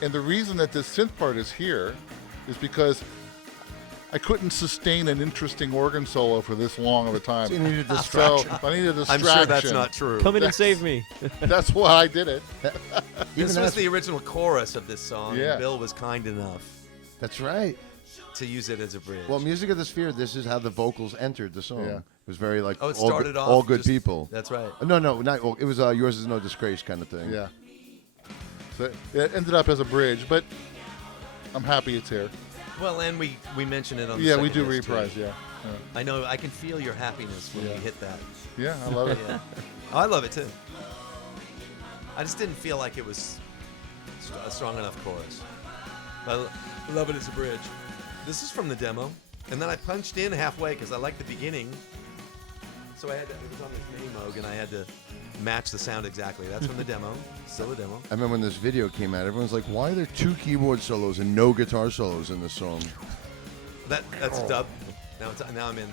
And the reason that this synth part is here is because I couldn't sustain an interesting organ solo for this long of a time. So you need a So distraction. I need a I'm distraction. sure that's not true. Come in and That's- save me. That's why I did it. This Even was that's- the original chorus of this song. Yeah. And Bill was kind enough That's right. to use it as a bridge. Well, Music of the Sphere, this is how the vocals entered the song. Yeah. It was very like oh, it all, started good, off all good just- people. That's right. No, not well, it was Yours Is No Disgrace kind of thing. Yeah. So it ended up as a bridge, but I'm happy it's here. Well, and we mentioned it on the Yeah, we second do disc, too. reprise. Yeah. I know. I can feel your happiness when Yeah. you hit that. Yeah, I love it. Yeah. Oh, I love it too. I just didn't feel like it was a strong enough chorus. I love it as a bridge. This is from the demo, and then I punched in halfway because I liked the beginning. So I had to, it was on this mini Moog, and I had to match the sound exactly. That's from the demo. Still a demo. I remember when this video came out, everyone's like, why are there 2 keyboard solos and no guitar solos in this song? That's a dub. Now I'm in.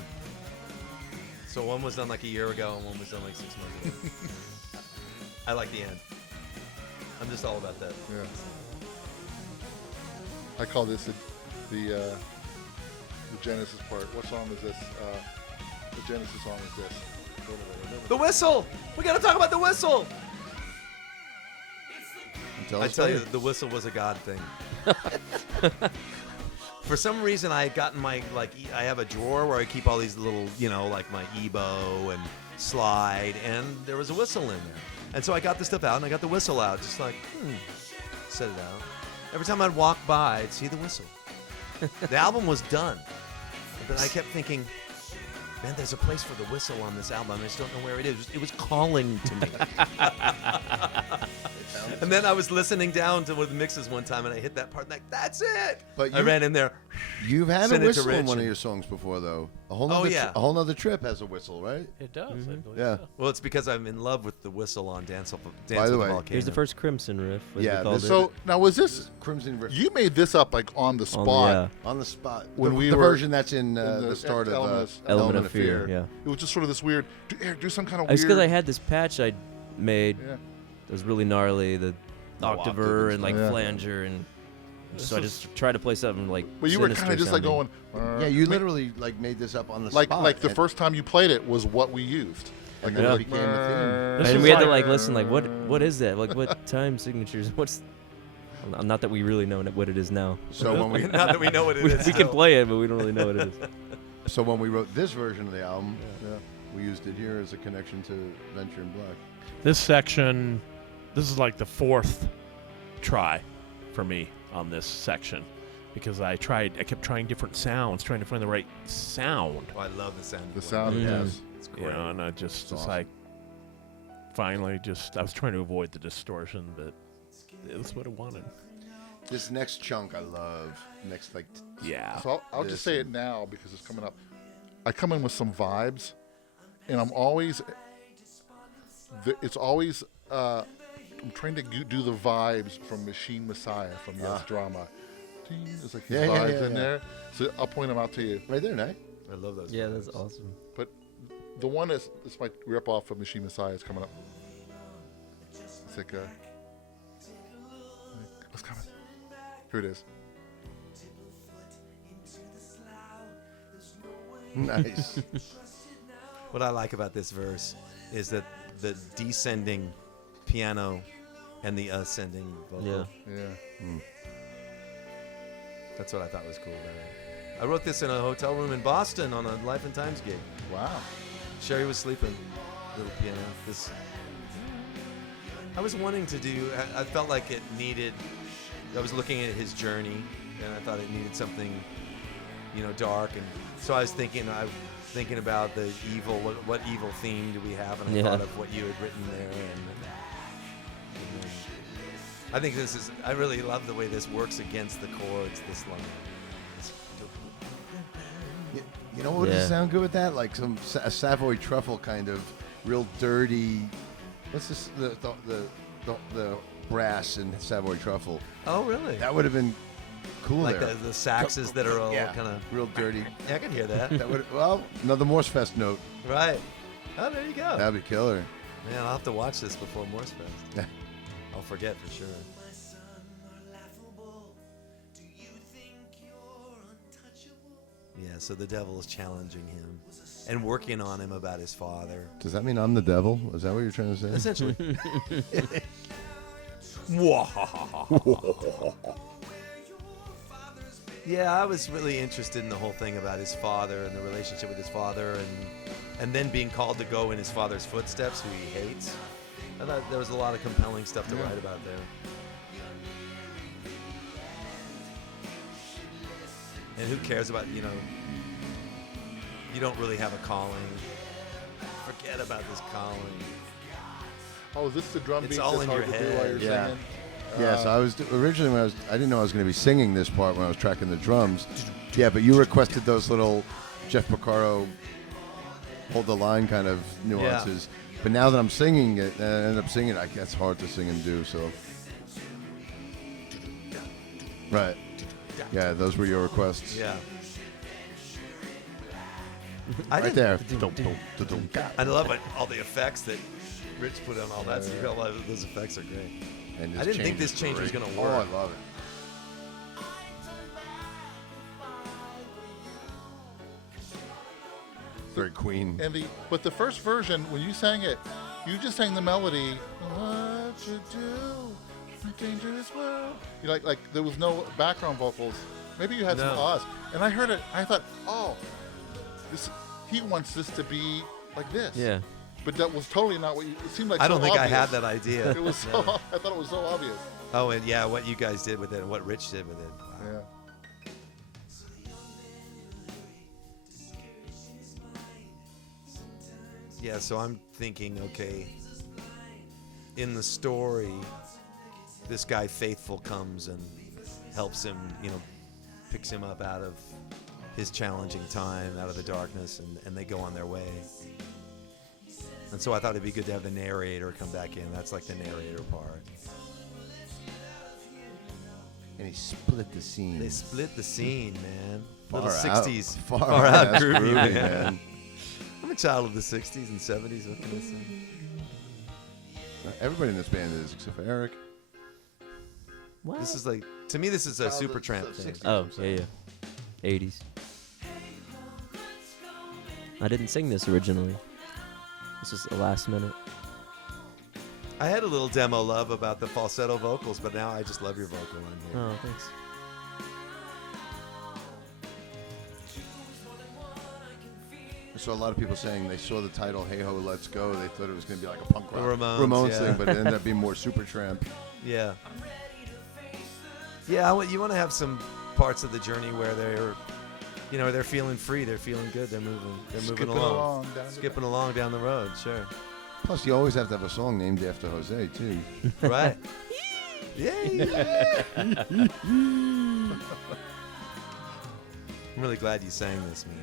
So one was done like a year ago, and one was done like 6 months ago. I like the end. I'm just all about that. Yeah. I call this the Genesis part. What song is this? The Genesis song is this. The whistle. We got to talk about the whistle. Tell I us tell you, later. the whistle was a god thing. For some reason, I had gotten my I have a drawer where I keep all these little, like my Ebo and slide, and there was a whistle in there. And so I got the stuff out, and I got the whistle out, just like, set it out. Every time I'd walk by, I'd see the whistle. The album was done, but I kept thinking, man, there's a place for the whistle on this album. I just don't know where it is. It was calling to me. And then I was listening down to one of the mixes one time, and I hit that part, like, that's it. But I you- ran in there. You've had a Send it to whistle in Rich one of and- your songs before, though. A whole Oh, nother yeah. a whole nother trip has a whistle, right? It does, I believe. Yeah. so. Well, it's because I'm in love with the whistle on Dance with the the way, Volcano. Here's the first Crimson riff. As Yeah, we called this- it. So now was this? Crimson River. You made this up like on the spot. On the spot. When the, we the were version that's in in the start of Element of Fear. Yeah. It was just sort of this weird. Do some kind of It's weird. because I had this patch I made. Yeah. It was really gnarly. The octave octaver and and like stuff. Yeah. flanger, and so I just tried to play something like. But you were sinister kind of just like sounding. going. Yeah, you literally like made this up on the like spot. like the and- first time you played it was what we used. and Like then Yeah. it became a This And is we had to like- like listen, like what is that? Like what time signatures? What's? Not that we really know what it is now. theme. So when we Not that we know what it We, is. we can still. play it, but we don't really know what it is. so when we wrote this version of the album, we used it here as a connection to Venture in Black. This section, this is like the 4th try for me on this section because I kept trying different sounds, trying to find the right sound. Oh, I love the sound. The sound it Mhm. has. It's You great. know, and I just, It's it's awesome. like, finally I was trying to avoid the distortion, but it's what I wanted. This next chunk I love. Next like Yeah. So I'll just say it now because it's coming up. I come in with some vibes, and I'm always. It's always. I'm trying to do the vibes from Machine Messiah from Yes Drama. Ding, there's like these Yeah, yeah, vibes yeah, in yeah. there. So I'll point them out to you. right there, Night. I love those. Yeah, vibes. that's awesome. But the one that's my rip off of Machine Messiah is coming up. It's like what's coming? Here it is. Nice. What I like about this verse is that the descending piano and the ascending vocal. Yeah. Yeah. That's what I thought was cool about it. I wrote this in a hotel room in Boston on a Life and Times gig. Wow. Sherry was sleeping, little piano. I was wanting to do. I felt like it needed. I was looking at his journey, and I thought it needed something, dark. And so I was thinking, thinking about the evil, what evil theme do we have, and I thought of what you had written there, and I think I really love the way this works against the chords, this line. You know what would sound good with that? Like a Savoy truffle kind of real dirty. What's this? The brass in Savoy truffle. Oh, really? That would have been cool. Like there. the saxes that are all kind of real dirty. Yeah, I can hear that. Another Morse Fest note. Right. Oh, there you go. That'd be killer. Man, I'll have to watch this before Morse Fest. Yeah. I'll forget for sure. Yeah, so the devil is challenging him and working on him about his father. Does that mean I'm the devil? Is that what you're trying to say? Essentially. Yeah, I was really interested in the whole thing about his father and the relationship with his father, and then being called to go in his father's footsteps, who he hates. I thought there was a lot of compelling stuff to write about there. And who cares about, you don't really have a calling. Forget about this calling. Oh, is this the drum beat It's all that's in hard your to do while you're head. singing? Yeah, so I was originally I didn't know I was going to be singing this part when I was tracking the drums. Yeah, but you requested those little Jeff Porcaro hold the line kind of nuances. Yeah. But now that I'm singing it, and I end up singing it, that's hard to sing and do. So, right. Yeah, those were your requests. Yeah. Right there. I love all the effects that Rich put on all that. So you realize those effects are great. And I didn't think this change was going to work. Oh, I love it. Very Queen. And but the first version, when you sang it, you just sang the melody. What you do, in dangerous world. You like there was no background vocals. Maybe you had some Oz. And I heard it. I thought, oh, he wants this to be like this. Yeah. But that was totally not what you. It seemed like. I don't think obvious. I had that idea. It was so. I thought it was so obvious. Oh, and yeah, what you guys did with it, and what Rich did with it. Yeah. Yeah, so I'm thinking, okay, in the story, this guy Faithful comes and helps him, picks him up out of his challenging time, out of the darkness, and they go on their way. And so I thought it'd be good to have the narrator come back in. That's like the narrator part. And he split the scene. They split the scene, man. Far Little out, 60s. Far out groovy, groovy, man. I'm a child of the 60s and 70s. What can I say? Everybody in this band is, except for Eric. What? This is like, to me, this is a Supertramp thing. Oh, yeah. 80s. I didn't sing this originally. This was the last minute. I had a little demo love about the falsetto vocals, but now I just love your vocal on here. Oh, thanks. I saw a lot of people saying they saw the title "Hey Ho, Let's Go." They thought it was going to be like a punk rock Ramones, thing, but it ended up being more Supertramp. Yeah. Yeah, you want to have some parts of the journey where they're feeling free, they're feeling good, they're moving along, skipping along down the road. Sure. Plus, you always have to have a song named after Jose too. Right. Yeah. I'm really glad you sang this, man.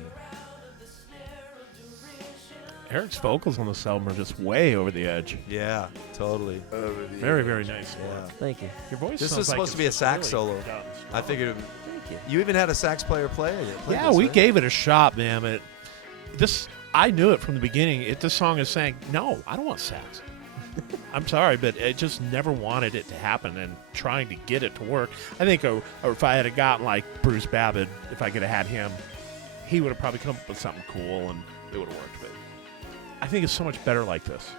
Eric's vocals on this album are just way over the edge. Yeah, totally. Very, very nice. Yeah. Thank you. Your voice. This was sounds like supposed to be a it's sax really solo. done I figured Thank you. you even had a sax player play it. Yeah, we gave it a shot, man. I knew it from the beginning. This song is saying, no, I don't want sax. I'm sorry, but I just never wanted it to happen, and trying to get it to work. I think or if I had gotten like Bruce Babbitt, if I could have had him, he would have probably come up with something cool, and it would have worked. But I think it's so much better like this.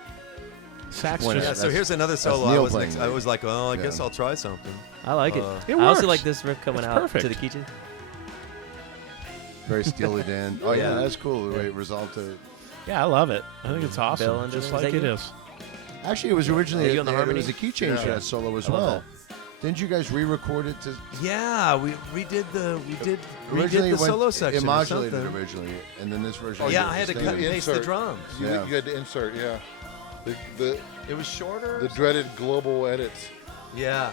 Sax Well, just... Yeah, so here's another solo. Neal I playing was like, well, I Yeah. guess I'll try something. I like it. It I also works. like this riff coming It's out perfect. to the key change. Very Steely Dan. Oh yeah, Yeah. that's cool. The way it resolved to. Yeah, I love it. I think it's Bill awesome, under just there, is like that it you? is. Actually, it was originally Are you on the it harmony? was a key change for Yeah. that solo as I love well. Didn't you guys re-record it to? Yeah, we redid the Originally, solo section. It or modulated something. originally, and then this version. Yeah, I had to cut and paste the Insert. drums. Yeah. You had to insert, yeah. The It was shorter. the dreaded global edits. Yeah,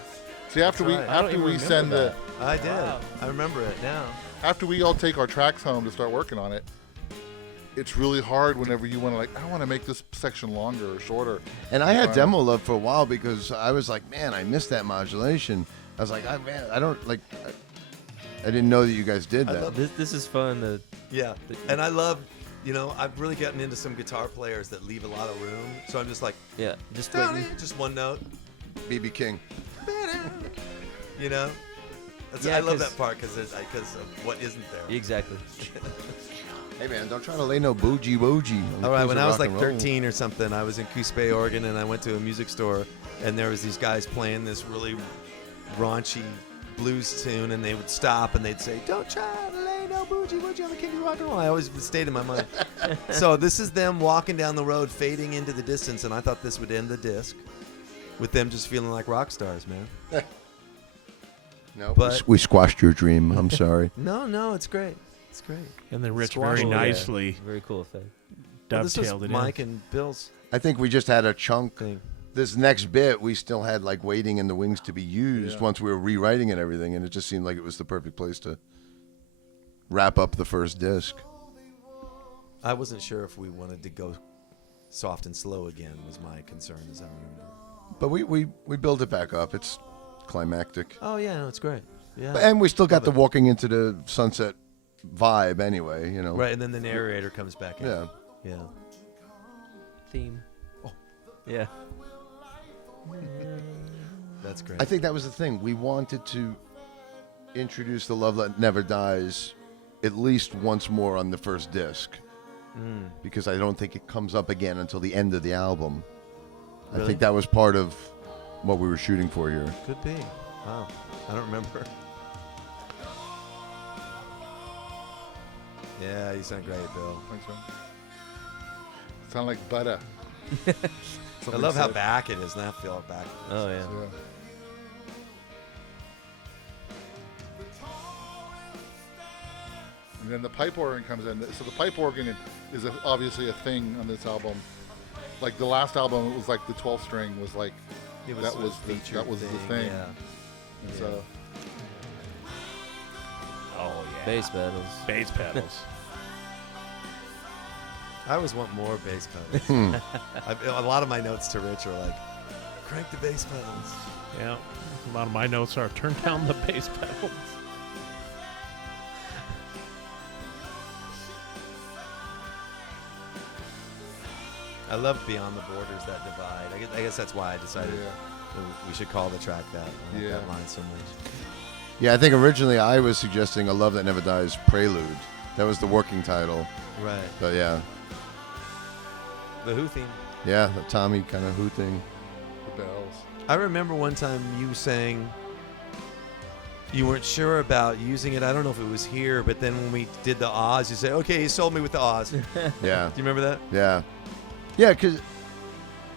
See, after That's we right. I don't after even we remember send that. I did. Wow. I remember it now. after we all take our tracks home to start working on it, it's really hard whenever you want to I want to make this section longer or shorter. And I had Right. Demo Love for a while because I was like, man, I missed that modulation. I was like, I don't like. I didn't know that you guys did that. This is fun. Yeah, and I love, I've really gotten into some guitar players that leave a lot of room. So I'm just like, Yeah, just down waiting. here, just one note. BB King. You know, Yeah, I love 'cause- that part because of what isn't there. Exactly. Hey man, don't try to lay no bougie woogie. All right, when I was like 13 or something, I was in Coos Bay, Oregon, and I went to a music store, and there was these guys playing this really raunchy blues tune, and they would stop and they'd say, "Don't try to lay no bougie woogie on the king of rock and roll." I always stayed in my mind. So this is them walking down the road, fading into the distance, and I thought this would end the disc with them just feeling like rock stars, man. No, But- we squashed your dream. I'm sorry. No, it's great. It's great. And then Rich Squash very it. nicely Very cool effect. Well, this was dovetailed it Mike in. and Bill's I think we just had a chunk. thing. This next bit, we still had like waiting in the wings to be used Yeah. once we were rewriting and everything, and it just seemed like it was the perfect place to wrap up the first disc. I wasn't sure if we wanted to go soft and slow again. Was my concern, as I remember. But we built it back up. It's climactic. Oh yeah, no, it's great. Yeah. And we still got the walking into the sunset vibe anyway, Right, and then the narrator comes back in. Yeah. Yeah. Theme. Oh. Yeah. That's great. I think that was the thing. We wanted to introduce the Love That Never Dies at least once more on the first disc. Because I don't think it comes up again until the end of the album. I Really? think that was part of what we were shooting for here. Could be. Wow. I don't remember. Yeah, you sound great, Bill. Thanks, man. Sound like butter. I love how back it is. Now I feel it back. Oh yeah. Yeah. And then the pipe organ comes in. So the pipe organ is obviously a thing on this album. Like the last album, it was like the 12th string was like It that a was the featured thing. Yeah. And so Oh yeah. Bass pedals. Bass pedals. I always want more bass pedals. A lot of my notes to Rich are like, crank the bass pedals. Yeah. A lot of my notes are turn down the bass pedals. I love Beyond the Borders, that divide. I guess that's why I decided Yeah. that we should call the track that. I like Yeah. that line so much. Yeah, I think originally I was suggesting A Love That Never Dies Prelude. That was the working title. Right. But yeah. The Who theme. Yeah, the Tommy kind of Who thing. the bells. I remember one time you saying you weren't sure about using it. I don't know if it was here, but then when we did the Oz, you said, "Okay, you sold me with the Oz." Do Yeah. you remember that? Yeah. Yeah, because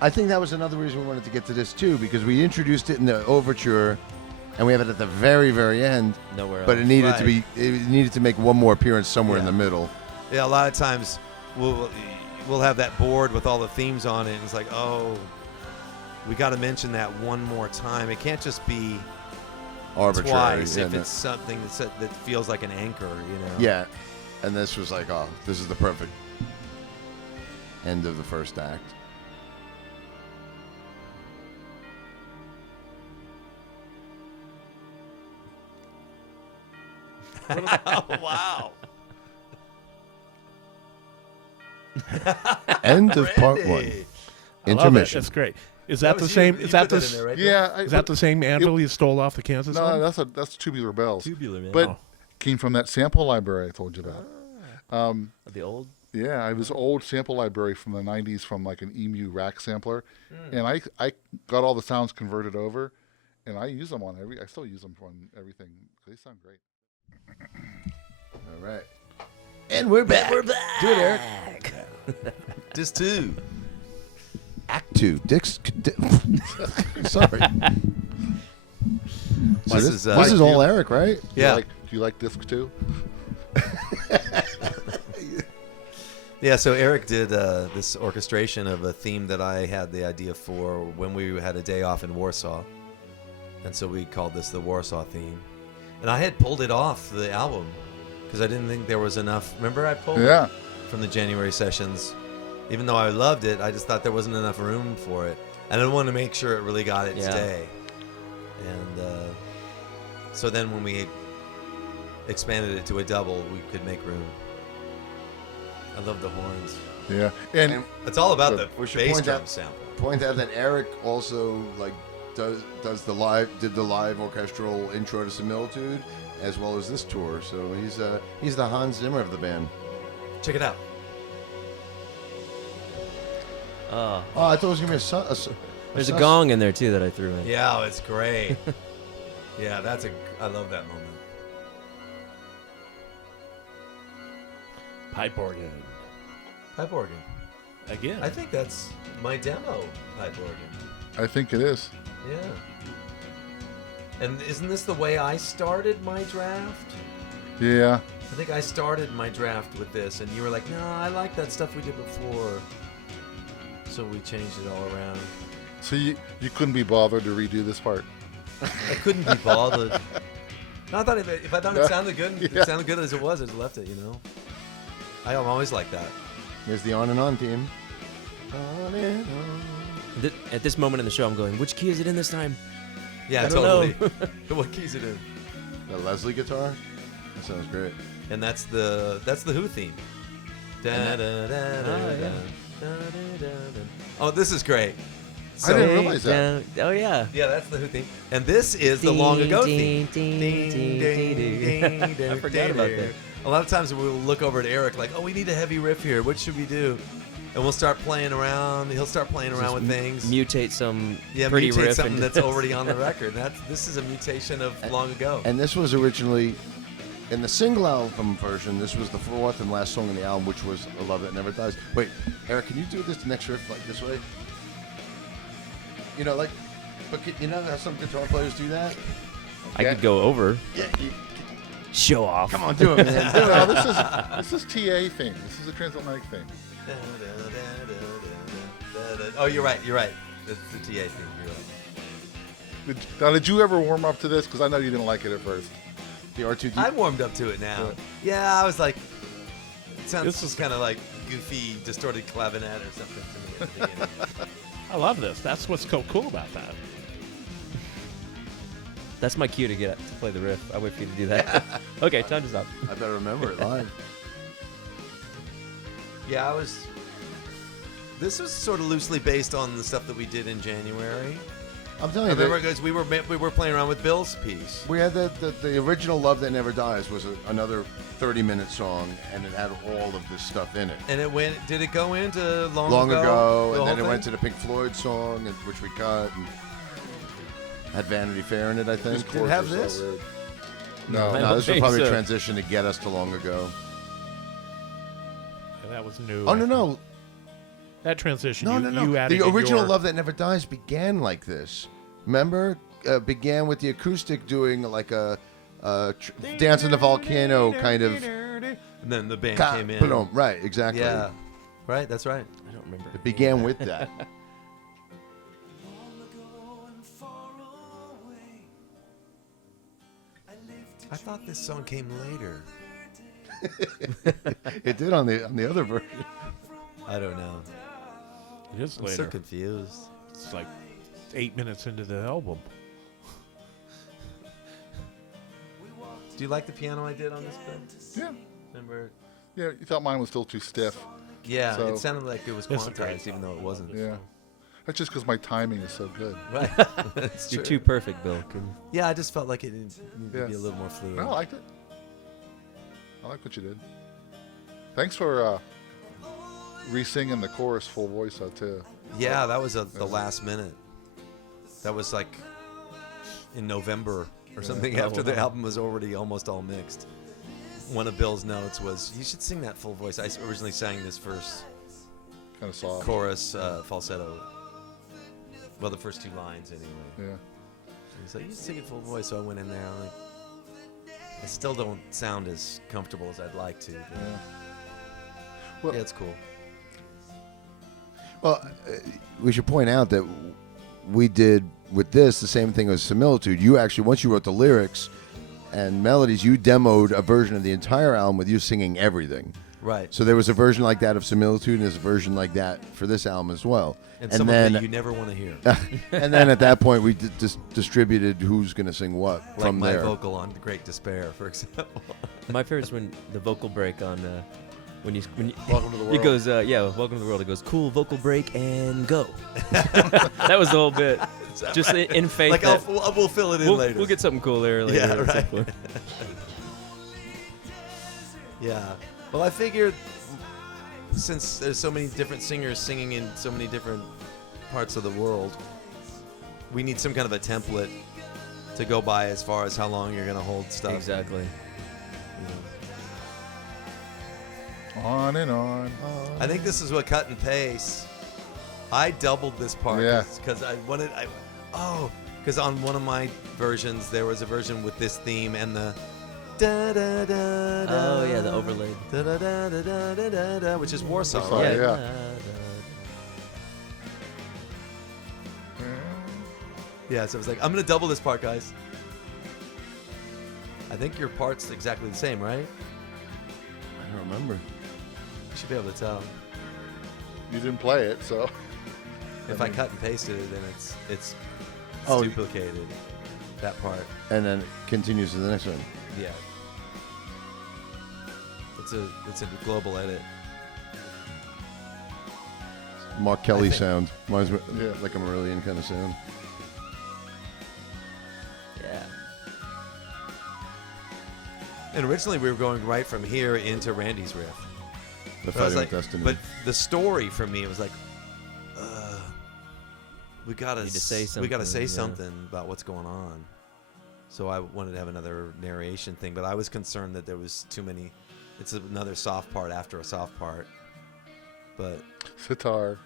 I think that was another reason we wanted to get to this too, because we introduced it in the overture and we have it at the very, very end. Nowhere But else. it needed Right. to be it needed to make one more appearance somewhere in Yeah. the middle. Yeah, a lot of times we'll have that board with all the themes on it, and it's like, oh, we got to mention that one more time. It can't just be Arbitrary. twice yeah, if no- it's something that feels like an anchor, you know. Yeah. And this was like, oh, this is the perfect end of the first act. Oh, wow. End of part one. Randy. I love it. Intermission. That's great. Is that the was same? you. Is You that put the? that in there, right? Yeah. Is that the same anvil you stole off the Kansas No, one? that's tubular bells. Tubular, man. But Oh. came from that sample library I told you about. The old. Yeah, I was old sample library from the 90s from like an EMU rack sampler. And I got all the sounds converted over and I use them on I still use them on everything. They sound great. All right. And we're back. We're back. Do it, Eric. Just two. Act 2. Dick's. Sorry. So this is all Eric, right? Yeah. Do you like disc 2? Yeah, so Eric did this orchestration of a theme that I had the idea for when we had a day off in Warsaw. And so we called this the Warsaw theme. And I had pulled it off the album because I didn't think there was enough. Remember I pulled it from the January sessions? Even though I loved it, I just thought there wasn't enough room for it. And I wanted to make sure it really got its day. And so then when we expanded it to a double, we could make room. I love the horns. Yeah, and it's all about the we should bass drum sample. Point out that Eric also does the live orchestral intro to Similitude as well as this tour. So he's the Hans Zimmer of the band. Check it out. Oh, I thought it was gonna be There's a gong in there too that I threw in. Yeah, it's great. Yeah, I love that moment. Pipe organ. Pipe organ. Again. I think that's my demo pipe organ. I think it is. Yeah. And isn't this the way I started my draft? Yeah. I think I started my draft with this, and you were like, no, I like that stuff we did before. So we changed it all around. So you couldn't be bothered to redo this part? I couldn't be bothered. No, I thought if I thought it sounded good, it sounded good as it was, I just left it, I'm always like that. There's the On and On theme. On and on. At this moment in the show, I'm going, which key is it in this time? Yeah, I don't totally. What key is it in? The Leslie guitar. That sounds great. And that's the Who theme. Oh, this is great. I didn't realize that. Oh yeah. Yeah, that's the Who theme. And this is the Long Ago theme. I forgot about that. A lot of times we'll look over at Eric like, oh, we need a heavy riff here. What should we do? And we'll start playing around. He'll start playing around with things. Mutate some pretty mutate riff something into that's already on the record. This is a mutation of Long Ago. And this was originally, in the single album version, this was the fourth and last song on the album, which was "A Love That Never Dies." Wait, Eric, can you do this next riff like this way? But you know how some guitar players do that? I could go over. Yeah. Show off. Come on, do it, man. Do it. No, this is TA thing. This is a transatlantic thing. Oh, you're right. It's the TA thing. You're right. Did you ever warm up to this? Because I know you didn't like it at first. The R2D. I'm warmed up to it now. Yeah, I was like, it sounds just kind of like goofy, distorted clavinet or something to me at the beginning. I love this. That's what's so cool about that. That's my cue to play the riff. I wait for you to do that. Okay, time to stop. I better remember it live. Yeah, this was sort of loosely based on the stuff that we did in January. I'm telling I you, remember because we were playing around with Bill's piece. we had the original "Love That Never Dies" was another 30-minute song, and it had all of this stuff in it. And did it go into Long Ago, the and then whole it went to thing? the Pink Floyd song, which we cut, and had Vanity Fair in it, I think. Did it have this? So weird. No, I don't this was think probably a so. transition to get us to Long Ago. And that was new. Oh, I no, think. no. That transition. No, you no. added The in original your- "Love That Never Dies" began like this. Remember? Began with the acoustic doing like a Dance on the Volcano kind of. And then the band came in. Boom. Right, exactly. Yeah, right. That's right. I don't remember. It began with that. I thought this song came later. It did on the other version. I don't know. Just I'm later. so confused. It's like 8 minutes into the album. Do you like the piano I did on this bit? Yeah. Remember? Yeah, you thought mine was still too stiff. Yeah, So- it sounded like it was It's quantized, great. even though it wasn't. Yeah. That's just because my timing is so good. Right. That's You're true. too perfect, Bill. Yeah, I just felt like it needed to Yeah. be a little more fluid. No, I liked it. I like what you did. Thanks for re-singing the chorus full voice though too. Yeah, that was the last minute. That was like in November or something after the album was already almost all mixed. One of Bill's notes was, you should sing that full voice. I originally sang this first Kind of soft. chorus falsetto. Well, the first two lines anyway. Yeah. He's like, you sing it full voice. So I went in there. I'm like, I still don't sound as comfortable as I'd like to. But Well, yeah, it's cool. Well, we should point out that we did with this the same thing as Similitude. You actually, once you wrote the lyrics and melodies, you demoed a version of the entire album with you singing everything. Right. So there was a version like that of Similitude, and there's a version like that for this album as well. And some then, of it you never want to hear. and then at that point, we distributed who's going to sing what Like from my there. vocal on Great Despair, for example. My favorite is when the vocal break on when you Welcome to the it world. goes Welcome to the World. It goes cool vocal break and go. That was the whole bit. Just in faith. Like, that we'll fill it in later. We'll get something cool there later. Yeah, at some right. point. Yeah. Well, I figured since there's so many different singers singing in so many different parts of the world, we need some kind of a template to go by as far as how long you're going to hold stuff. Exactly. You know. On and on. I think this is what cut and paste. I doubled this part Yeah. because I wanted. Because on one of my versions there was a version with this theme and the da da da da. Oh yeah, the overlaid. Da da da da da da da da, which is Warsaw, Warsaw, right? yeah. Yeah. So I was like, I'm gonna double this part, guys. I think your part's exactly the same, right? I don't remember. You should be able to tell. You didn't play it, so. If I cut and pasted it, then it's Oh. duplicated. That part. And then it continues to the next one. Yeah. It's a global edit. Mark Kelly think- sound. Reminds me Yeah. like a Marillion kind of sound. Yeah. And originally we were going right from here into Randy's riff. The But I was Fighting like, with Destiny. but the story for me was like, we gotta Need to say we gotta say something, something about what's going on. So I wanted to have another narration thing, but I was concerned that there was too many. It's another soft part after a soft part. But Sitar.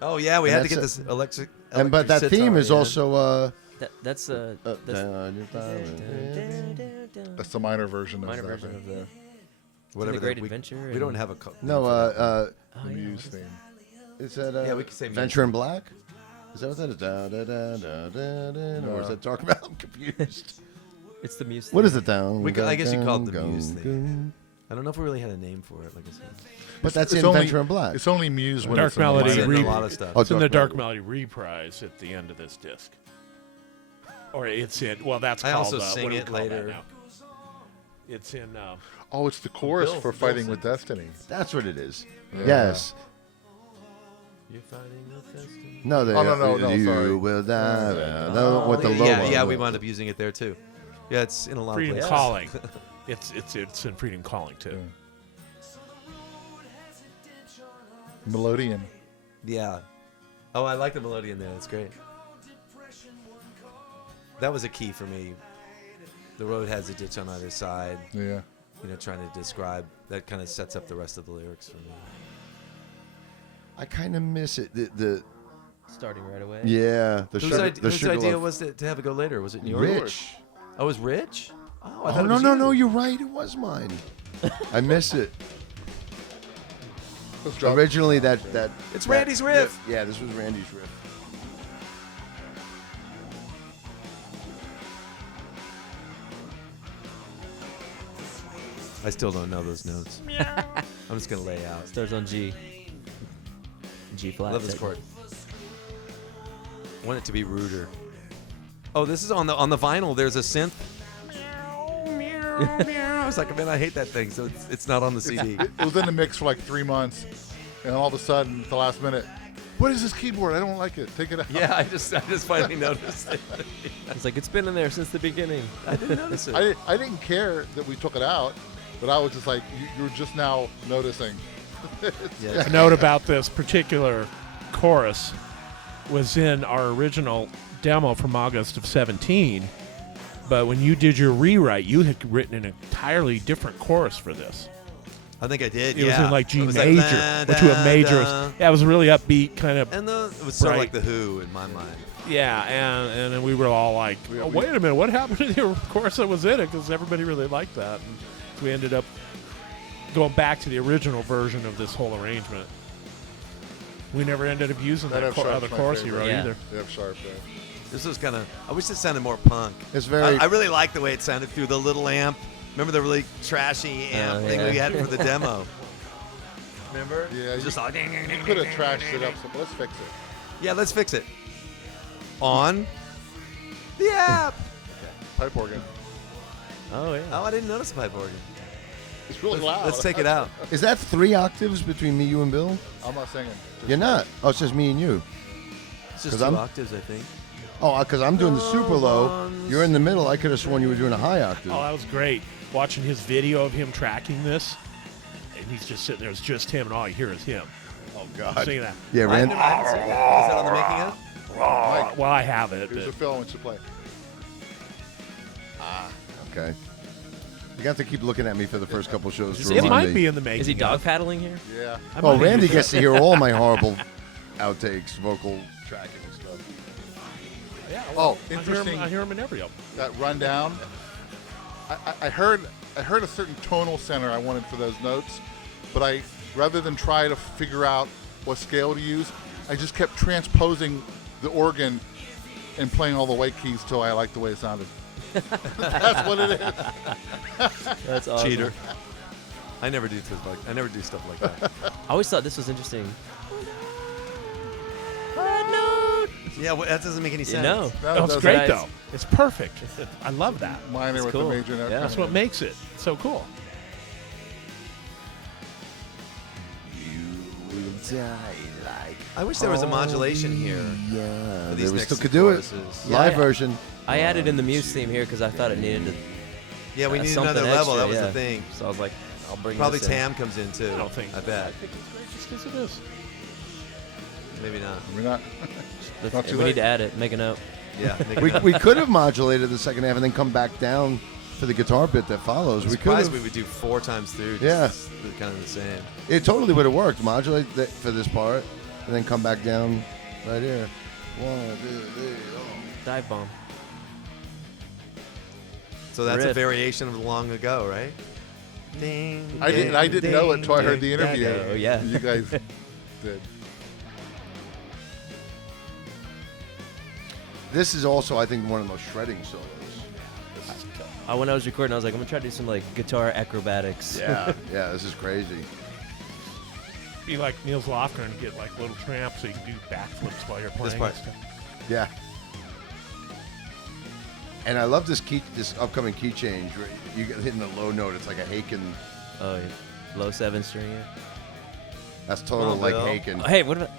oh yeah, we And had to get that's this electric. and but that sitar, theme is yeah. also That's That's the minor version of minor that. version of the whatever Great that Adventure. We don't and- have a no The Oh, yeah, Muse what is theme. is that Yeah, we could say Venture in Black? Is that what that is? Da, da, da, da, da, da, or is that Dark Mountain? I'm confused. It's the Muse. What theme. is it down? I guess you called it the Gung, Muse gung, theme. I don't know if we really had a name for it. Like I said, But that's It's in only- Venture in Black. It's only Muse when Dark it's in the Melody it's minor. in Re- a lot of stuff. Oh, It's in the Dark Melody. Melody reprise at the end of this disc. Or it's in, well, that's I called, also what sing do we it call that later. now? It's in, Oh, it's the chorus Bill- for Bill Fighting sings with it. Destiny. That's what it is. Yeah. Yes. You're fighting with destiny. No, they, Oh, no, you sorry. will die. Yeah. No, with the logo. yeah, we wound up using it there too. Yeah, it's in a lot Freedom of places. Calling. It's in Freedom Calling, too. Melodian. Yeah. Oh, I like the melody in there. That's great. That was a key for me. The road has a ditch on either side. Yeah. You know, trying to describe that kind of sets up the rest of the lyrics for me. I kind of miss it. The Starting right away. yeah, the Whose, sugar, idea, the whose sugar idea loaf. was to have it go later? Was it yours? Rich. Oh, it was Rich? Oh, I Oh thought it no was no you. no! You're right. It was mine. I miss it. Let's drop. Originally, that It's that- Randy's riff. Yeah, this was Randy's riff. I still don't know those notes. I'm just going to lay out. Starts on G. G flat. Love this technically. chord. I want it to be ruder. Oh, this is on the vinyl. There's a synth. I was like, man, I hate that thing. So it's not on the CD. It was in the mix for like 3 months, and all of a sudden, at the last minute, what is this keyboard? I don't like it. Take it out. Yeah, I just finally noticed it. It's like it's been in there since the beginning. I didn't notice it. I didn't care that we took it out, but I was just like, you're just now noticing. A note about this particular chorus was in our original demo from August of 17, but when you did your rewrite, you had written an entirely different chorus for this. I think I did. It was in like G It was major, da, which was da, major. da. Yeah, it was a really upbeat kind of. And it was sort of Right. like the Who in my mind. Yeah, and then we were all like, oh, wait a minute, what happened to the chorus that was in it? Because everybody really liked that. And we ended up going back to the original version of this whole arrangement. We never ended up using that other chorus he wrote either. They have sharp, yeah. This was kind of. I wish it sounded more punk. It's very. I really like the way it sounded through the little amp. Remember the really trashy amp thing we had for the demo? Remember? Yeah, It was just like. You could have trashed it up, so let's fix it. Yeah, let's fix it. On the app. Pipe organ. Oh yeah. Oh, I didn't notice the pipe organ. It's really loud. Let's take it out. Is that 3 octaves between me, you, and Bill? I'm not singing. You're not. Oh, it's just me and you. It's just 'Cause 2 I'm- octaves, I think. Oh, because I'm doing the super low. You're in the middle. I could have sworn you were doing a high octave. Oh, that was great. Watching his video of him tracking this, and he's just sitting there. It's just him, and all you hear is him. Oh, God. Singing that. Yeah, I Rand. haven't seen that. Is that on the making of? Mike, Well, I have it. here's But a film to play. Okay. You got to keep looking at me for the first couple shows to it remind might me. be in the making. Is he dog of. paddling here? Yeah. I Oh, might Randy use gets to hear all my horrible outtakes, vocal tracking and stuff. Yeah, Oh, I hear him- interesting. I hear him in every album. That rundown. I heard a certain tonal center I wanted for those notes, but I rather than try to figure out what scale to use, I just kept transposing the organ and playing all the white keys till I liked the way it sounded. That's what it is. That's awesome. Cheater. I never do stuff like that. I always thought this was interesting. Yeah, well, that doesn't make any sense. No. That Oh, it's does great Nice. though. It's perfect. I love that. minor That's with cool. the major note. Yeah. That's coming what in. makes it so cool. I wish there was a modulation here. Yeah, for they these we next still could do it. choruses. Yeah, Live I- version. I added in the Muse theme here because I thought it needed to. Yeah, we need something another level. extra, That was yeah. the thing. So I was like, I'll bring Probably this in. Tam comes in too. I don't think. I bet. I think it's great just as it is. Maybe not. We're not. Let's- Not too we late. need to add it. Make a note. Yeah. We could have modulated the second half and then come back down for the guitar bit that follows. I'm We could surprised have. we would do 4 times through. Yeah. Just kind of the same. It totally would have worked. Modulate for this part and then come back down right here. 1, 2, 3, Dive bomb. So that's a Riff. variation of long ago, right? Ding. I didn't know it until I heard the interview. Oh, yeah. You guys did. This is also, I think, one of the most shredding solos. When I was recording, I was like, I'm gonna try to do some like guitar acrobatics. Yeah, yeah, this is crazy. Be like Neal's Lofgren and get like little tramp so you can do backflips while you're playing. part. and stuff. Yeah. And I love this upcoming key change. Where you get hitting the low note. It's like a Haken. Oh, yeah. Low 7 string here. That's total Come on, like Bill. Haken. Oh, hey, what about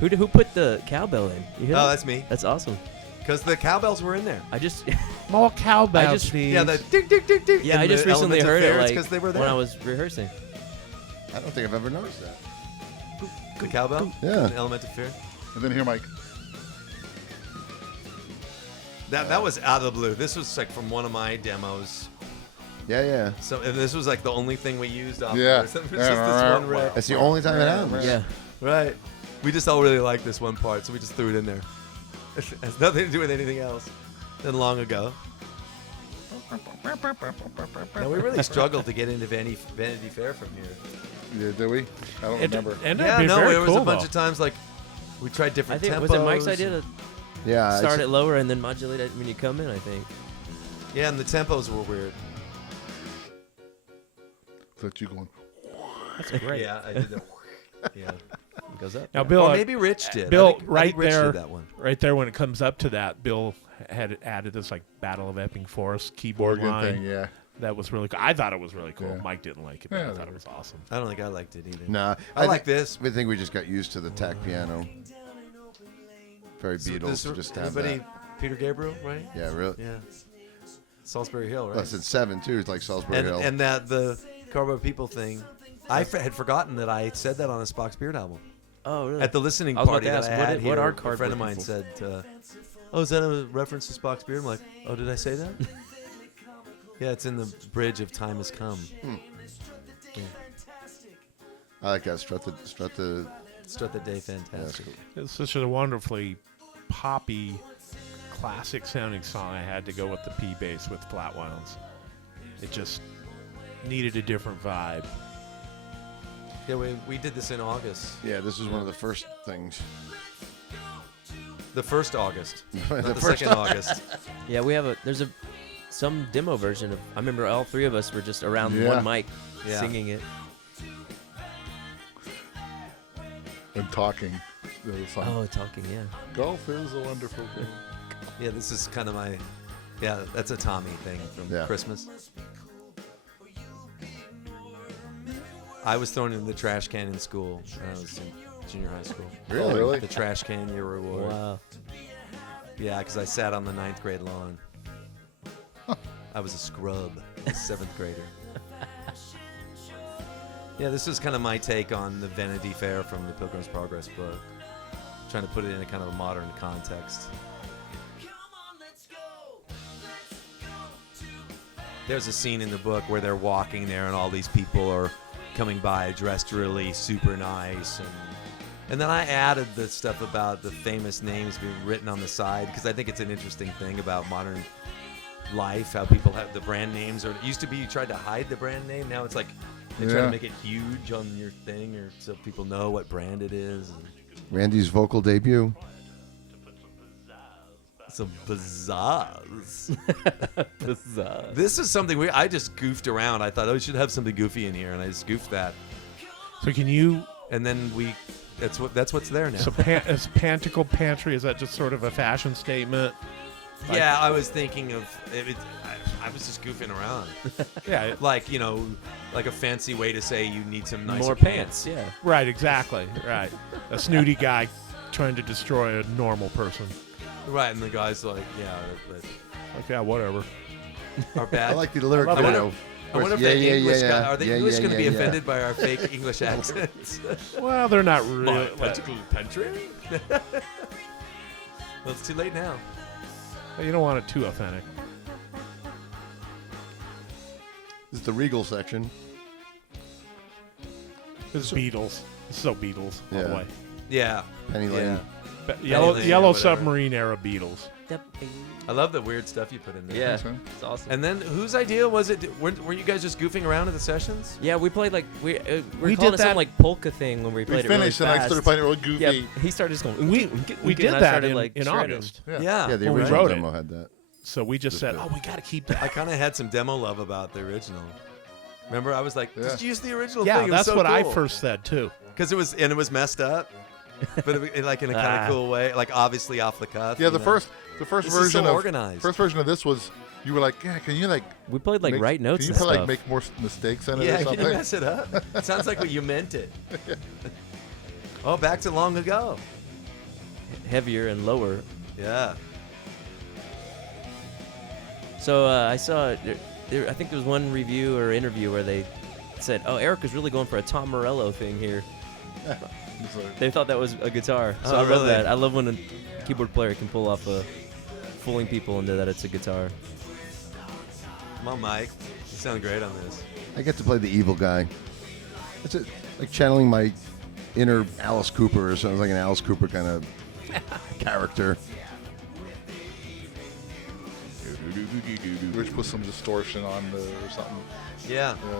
who put the cowbell in? You hear Oh, that? that's me. That's awesome. Because the cowbells were in there. I just More cowbell, I just- please. Yeah, the ding, ding, ding, ding. yeah, I and just the recently elements of heard it fair, it's like 'cause they were there. when I was rehearsing. I don't think I've ever noticed that. The cowbell? Yeah. An element of fear? And then here, Mike. That was out of the blue. This was like from one of my demos. Yeah, yeah. So and this was like the only thing we used off Yeah. of it. It was just this one riff. That's the only time it happens. Yeah. Right. We just all really liked this one part, so we just threw it in there. It has nothing to do with anything else than long ago. No, we really struggled to get into Vanity Fair from here. Yeah, did we? I don't It remember. ended up Yeah, being no, very there was cool, a bunch though. of times like we tried I different think tempos. was it Mike's idea to Yeah. start it's- it lower and then modulate it when you come in? I think. Yeah, and the tempos were weird. That you going? That's great. Yeah, I did that. Yeah. It goes up. Now, yeah. Bill, Or maybe Rich did. Bill, I think right Rich there, did that one. right there when it comes up to that, Bill had added this like Battle of Epping Forest keyboard Organ line. thing, yeah. That was really cool. I thought it was really cool. Yeah. Mike didn't like it, but Yeah, I thought it was awesome. I don't think I liked it either. Nah. I like think- this. I think we just got used to the tack piano. Very So Beatles this- to just have everybody, that. Peter Gabriel, right? Yeah, really. Yeah. Salisbury Hill, right? Less than 7 too. It's like Salisbury and Hill. and that the Cardboard People thing, I had forgotten that I said that on a Spock's Beard album. Oh, really? At the listening I was about party to that ask, I what had did- here, what are a friend Cardboard of mine People? said, "Oh, is that a reference to Spock's Beard?" I'm like, "Oh, did I say that?" Yeah, it's in the bridge of Time Has Come. I like that. Strut the. Strut the Day, Yeah, fantastic. cool. It's such a wonderfully poppy, classic sounding song, I had to go with the P bass with flat wounds. It just needed a different vibe. Yeah, we did this in August. Yeah, this was one of the first things. The first August, not the first second August. Yeah, there's some demo version of. I remember all three of us were just around Yeah. one mic Yeah. singing it. And talking. It was fun. Oh, talking, yeah. Golf is a wonderful game. Yeah, this is kind of my. Yeah, that's a Tommy thing from Yeah. Christmas. I was thrown in the trash can in school when I was in junior high school. Really? Oh, really? The trash can, your reward. Wow. Yeah, because I sat on the 9th grade lawn. I was a scrub, a 7th grader. Yeah, this is kind of my take on the Vanity Fair from the Pilgrim's Progress book. Trying to put it in a kind of a modern context. There's a scene in the book where they're walking there and all these people are coming by dressed really super nice, and then I added the stuff about the famous names being written on the side because I think it's an interesting thing about modern life, how people have the brand names. Or it used to be you tried to hide the brand name, now it's like they try Yeah. to make it huge on your thing, or so people know what brand it is. Randy's vocal debut. Some pizzazz. Bizarre. This is something I just goofed around. I thought, oh, we should have something goofy in here, and I just goofed that. So can you? And then that's what's there now. So is Panticle Pantry, is that just sort of a fashion statement? Yeah, I was thinking of it. I was just goofing around, Yeah, like like a fancy way to say you need some nicer More pants, yeah. right, exactly, right. A snooty guy trying to destroy a normal person. Right, and the guy's like, yeah, but Like, yeah, whatever. our bad. I like the lyric I video. I wonder if Yeah, the yeah, English yeah, guy, yeah. are the Yeah, English yeah, going to be yeah, yeah. offended by our fake English accents? Well, they're not really. Particular country? Well, it's too late now. You don't want it too authentic. This is the Regal section. This is Beatles. This is so Beatles all the Yeah. way. Yeah. Penny Yeah. Lane. Yellow Lane or Yellow whatever. Submarine era Beatles. I love the weird stuff you put in there. Yeah, Okay. it's awesome. And then whose idea was it? Were you guys just goofing around at the sessions? Yeah, we played like we We calling did it some that- like polka thing when we We played finished it really and I fast. started playing it really goofy. Yeah, he started just going. We and did I that started, in, like, in shredding. August. Yeah. Yeah, the Well, we original wrote it. demo had that. So we just said, good. oh, we got to keep that. I kind of had some demo love about the original. Remember, I was like, just use the original Yeah, thing. It was that's so what I cool. first said too. Because it was messed up, but like in a kind of cool way, like obviously off the cuff. Yeah, you the know? first This is version so of organized. first version of this was you were like, yeah, can you like We played like make, write notes Can you and put, like stuff. make more mistakes in it Yeah, or can something? you mess it up? It sounds like what you meant it. Oh, back to long ago. Heavier and lower. Yeah. So I saw, I think there was one review or interview where they said, "Oh, Eric was really going for a Tom Morello thing here." It's like- They thought that was a guitar. So Oh, I love really? that. I love when a keyboard player can pull off fooling people into that it's a guitar. Come on, Mike. You sound great on this. I get to play the evil guy. It's like channeling my inner Alice Cooper, or something like an Alice Cooper kind of character. Rich put some distortion on the or something. Yeah. Yeah.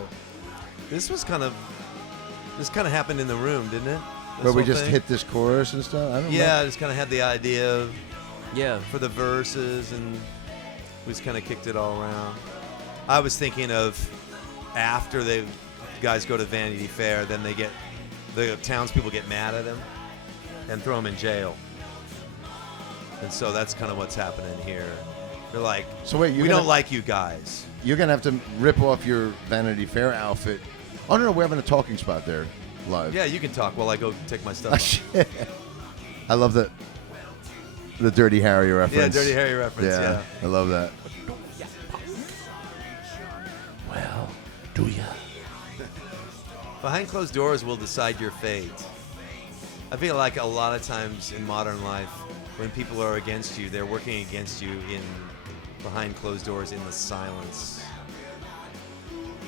This kind of happened in the room, didn't it? Where we whole just thing? hit this chorus and stuff. I don't know. Yeah, I just kind of had the idea Yeah. for the verses, and we just kind of kicked it all around. I was thinking of after the guys go to Vanity Fair, then the townspeople get mad at him and throw him in jail. And so that's kind of what's happening here. They're like, So wait, we don't like you guys. You're gonna have to rip off your Vanity Fair outfit. Oh no, we're having a talking spot there, live. Yeah, you can talk while I go take my stuff off. I love the Dirty Harry Yeah, reference. Dirty Harry reference, yeah. I love that. Well, do ya? Behind closed doors will decide your fate. I feel like a lot of times in modern life, when people are against you, they're working against you behind closed doors in the silence.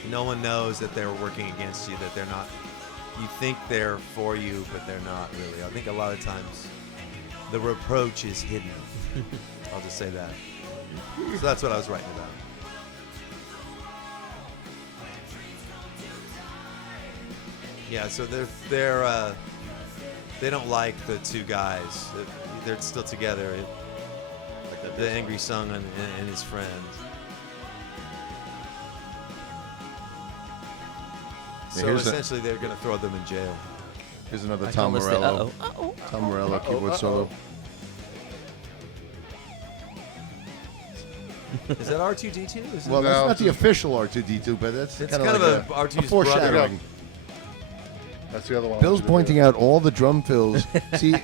No one knows that they're working against you, that they're not. You think they're for you, but they're not really. I think a lot of times The reproach is hidden. I'll just say that. So that's what I was writing about. Yeah, so they don't like the two guys. They're still together. The angry son and his friend. So essentially, they're going to throw them in jail. Here's another Tom Morello. Tom Morello keyboard solo. Is that R2D2? Well, that's not the official R2D2, but that's it's kind of like a R2's foreshadowing. brother. That's the other one. Bill's pointing out all the drum fills. See,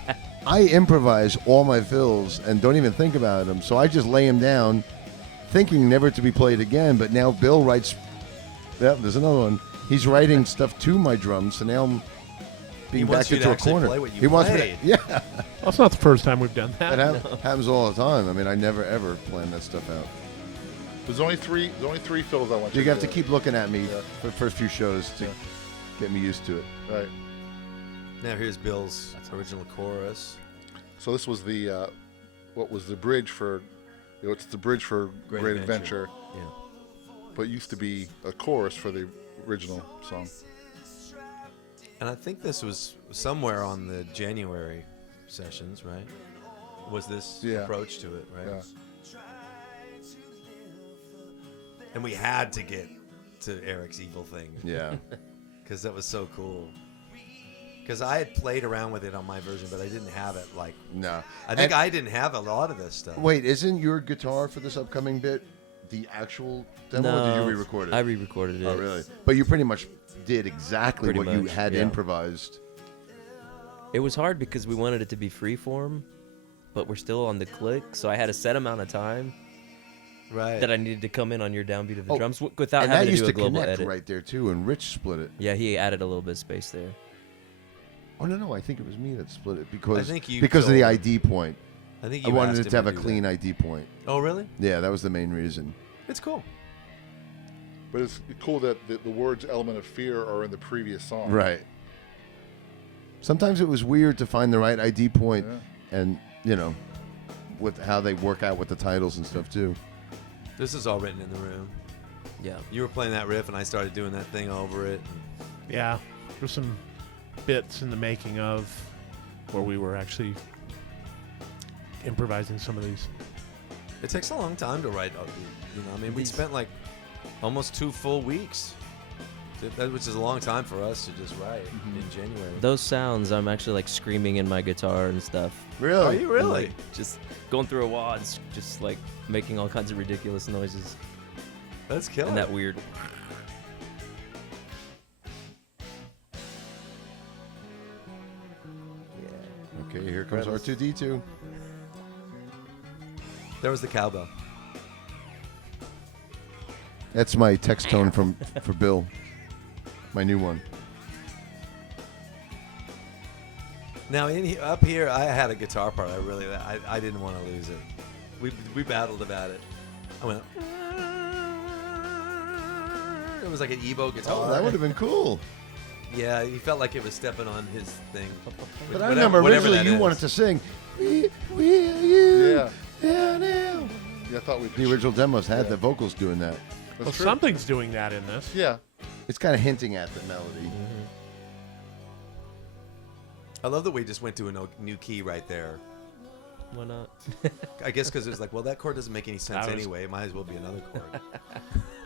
I improvise all my fills and don't even think about them, so I just lay them down, thinking never to be played again. But now Bill writes. Yep, there's another one. He's writing stuff to my drums, so now I'm being backed into a corner. He wants me to, yeah. Well, it's not the first time we've done that. It happens all the time. I mean, I never ever plan that stuff out. There's only three fills I want you You to have to do. keep looking at me for the first few shows to get me used to it. Right. Now here's Bill's original chorus. So this was the what was the bridge for? It's the bridge for Great Adventure. Yeah. But used to be a chorus for the original song. And I think this was somewhere on the January sessions, right? Was this approach to it, right? Yeah. And we had to get to Eric's evil thing. Yeah. Because that was so cool. Because I had played around with it on my version, but I didn't have it like... No. I think I didn't have a lot of this stuff. Wait, isn't your guitar for this upcoming bit the actual demo, or did you re-record it? I re-recorded it. Oh, really? But you pretty much did exactly Pretty what you much, had yeah. improvised. It was hard because we wanted it to be freeform, but we're still on the click, so I had a set amount of time Right. that I needed to come in on your downbeat of the Oh, drums without And that having to used do to a global connect edit. right there, too, and Rich split it. Yeah, he added a little bit of space there. Oh, no, I think it was me that split it because think you because of the told him. ID point. I think I you wanted asked it him to have a do clean that. ID point. Oh, really? Yeah, that was the main reason. It's cool. But it's cool that the words "element of fear" are in the previous song. Right. Sometimes it was weird to find the right ID point and, with how they work out with the titles and stuff, too. This is all written in the room. Yeah. You were playing that riff, and I started doing that thing over it. Yeah, there's some bits in the making of where we were actually improvising some of these. It takes a long time to write. I mean, we spent like almost 2 full weeks, which is a long time for us to just write in January. Those sounds, I'm actually like screaming in my guitar and stuff. Really? Are you really? Like, just going through a wad, just like making all kinds of ridiculous noises. That's killer. And that weird. Okay, here comes R2D2. There was the cowbell. That's my text tone for Bill. My new one. Now up here, I had a guitar part. I didn't want to lose it. We battled about it. I went. It was like an Ebo guitar. Oh, that would have been cool. Yeah, he felt like it was stepping on his thing. But I remember originally you wanted to sing. We you. Yeah, I thought we. The original demos had the vocals doing that. Well, something's doing that in this. Yeah. It's kind of hinting at the melody. I love that we just went to a new key right there. Why not? I guess because it was like, well, that chord doesn't make any sense anyway. It might as well be another chord.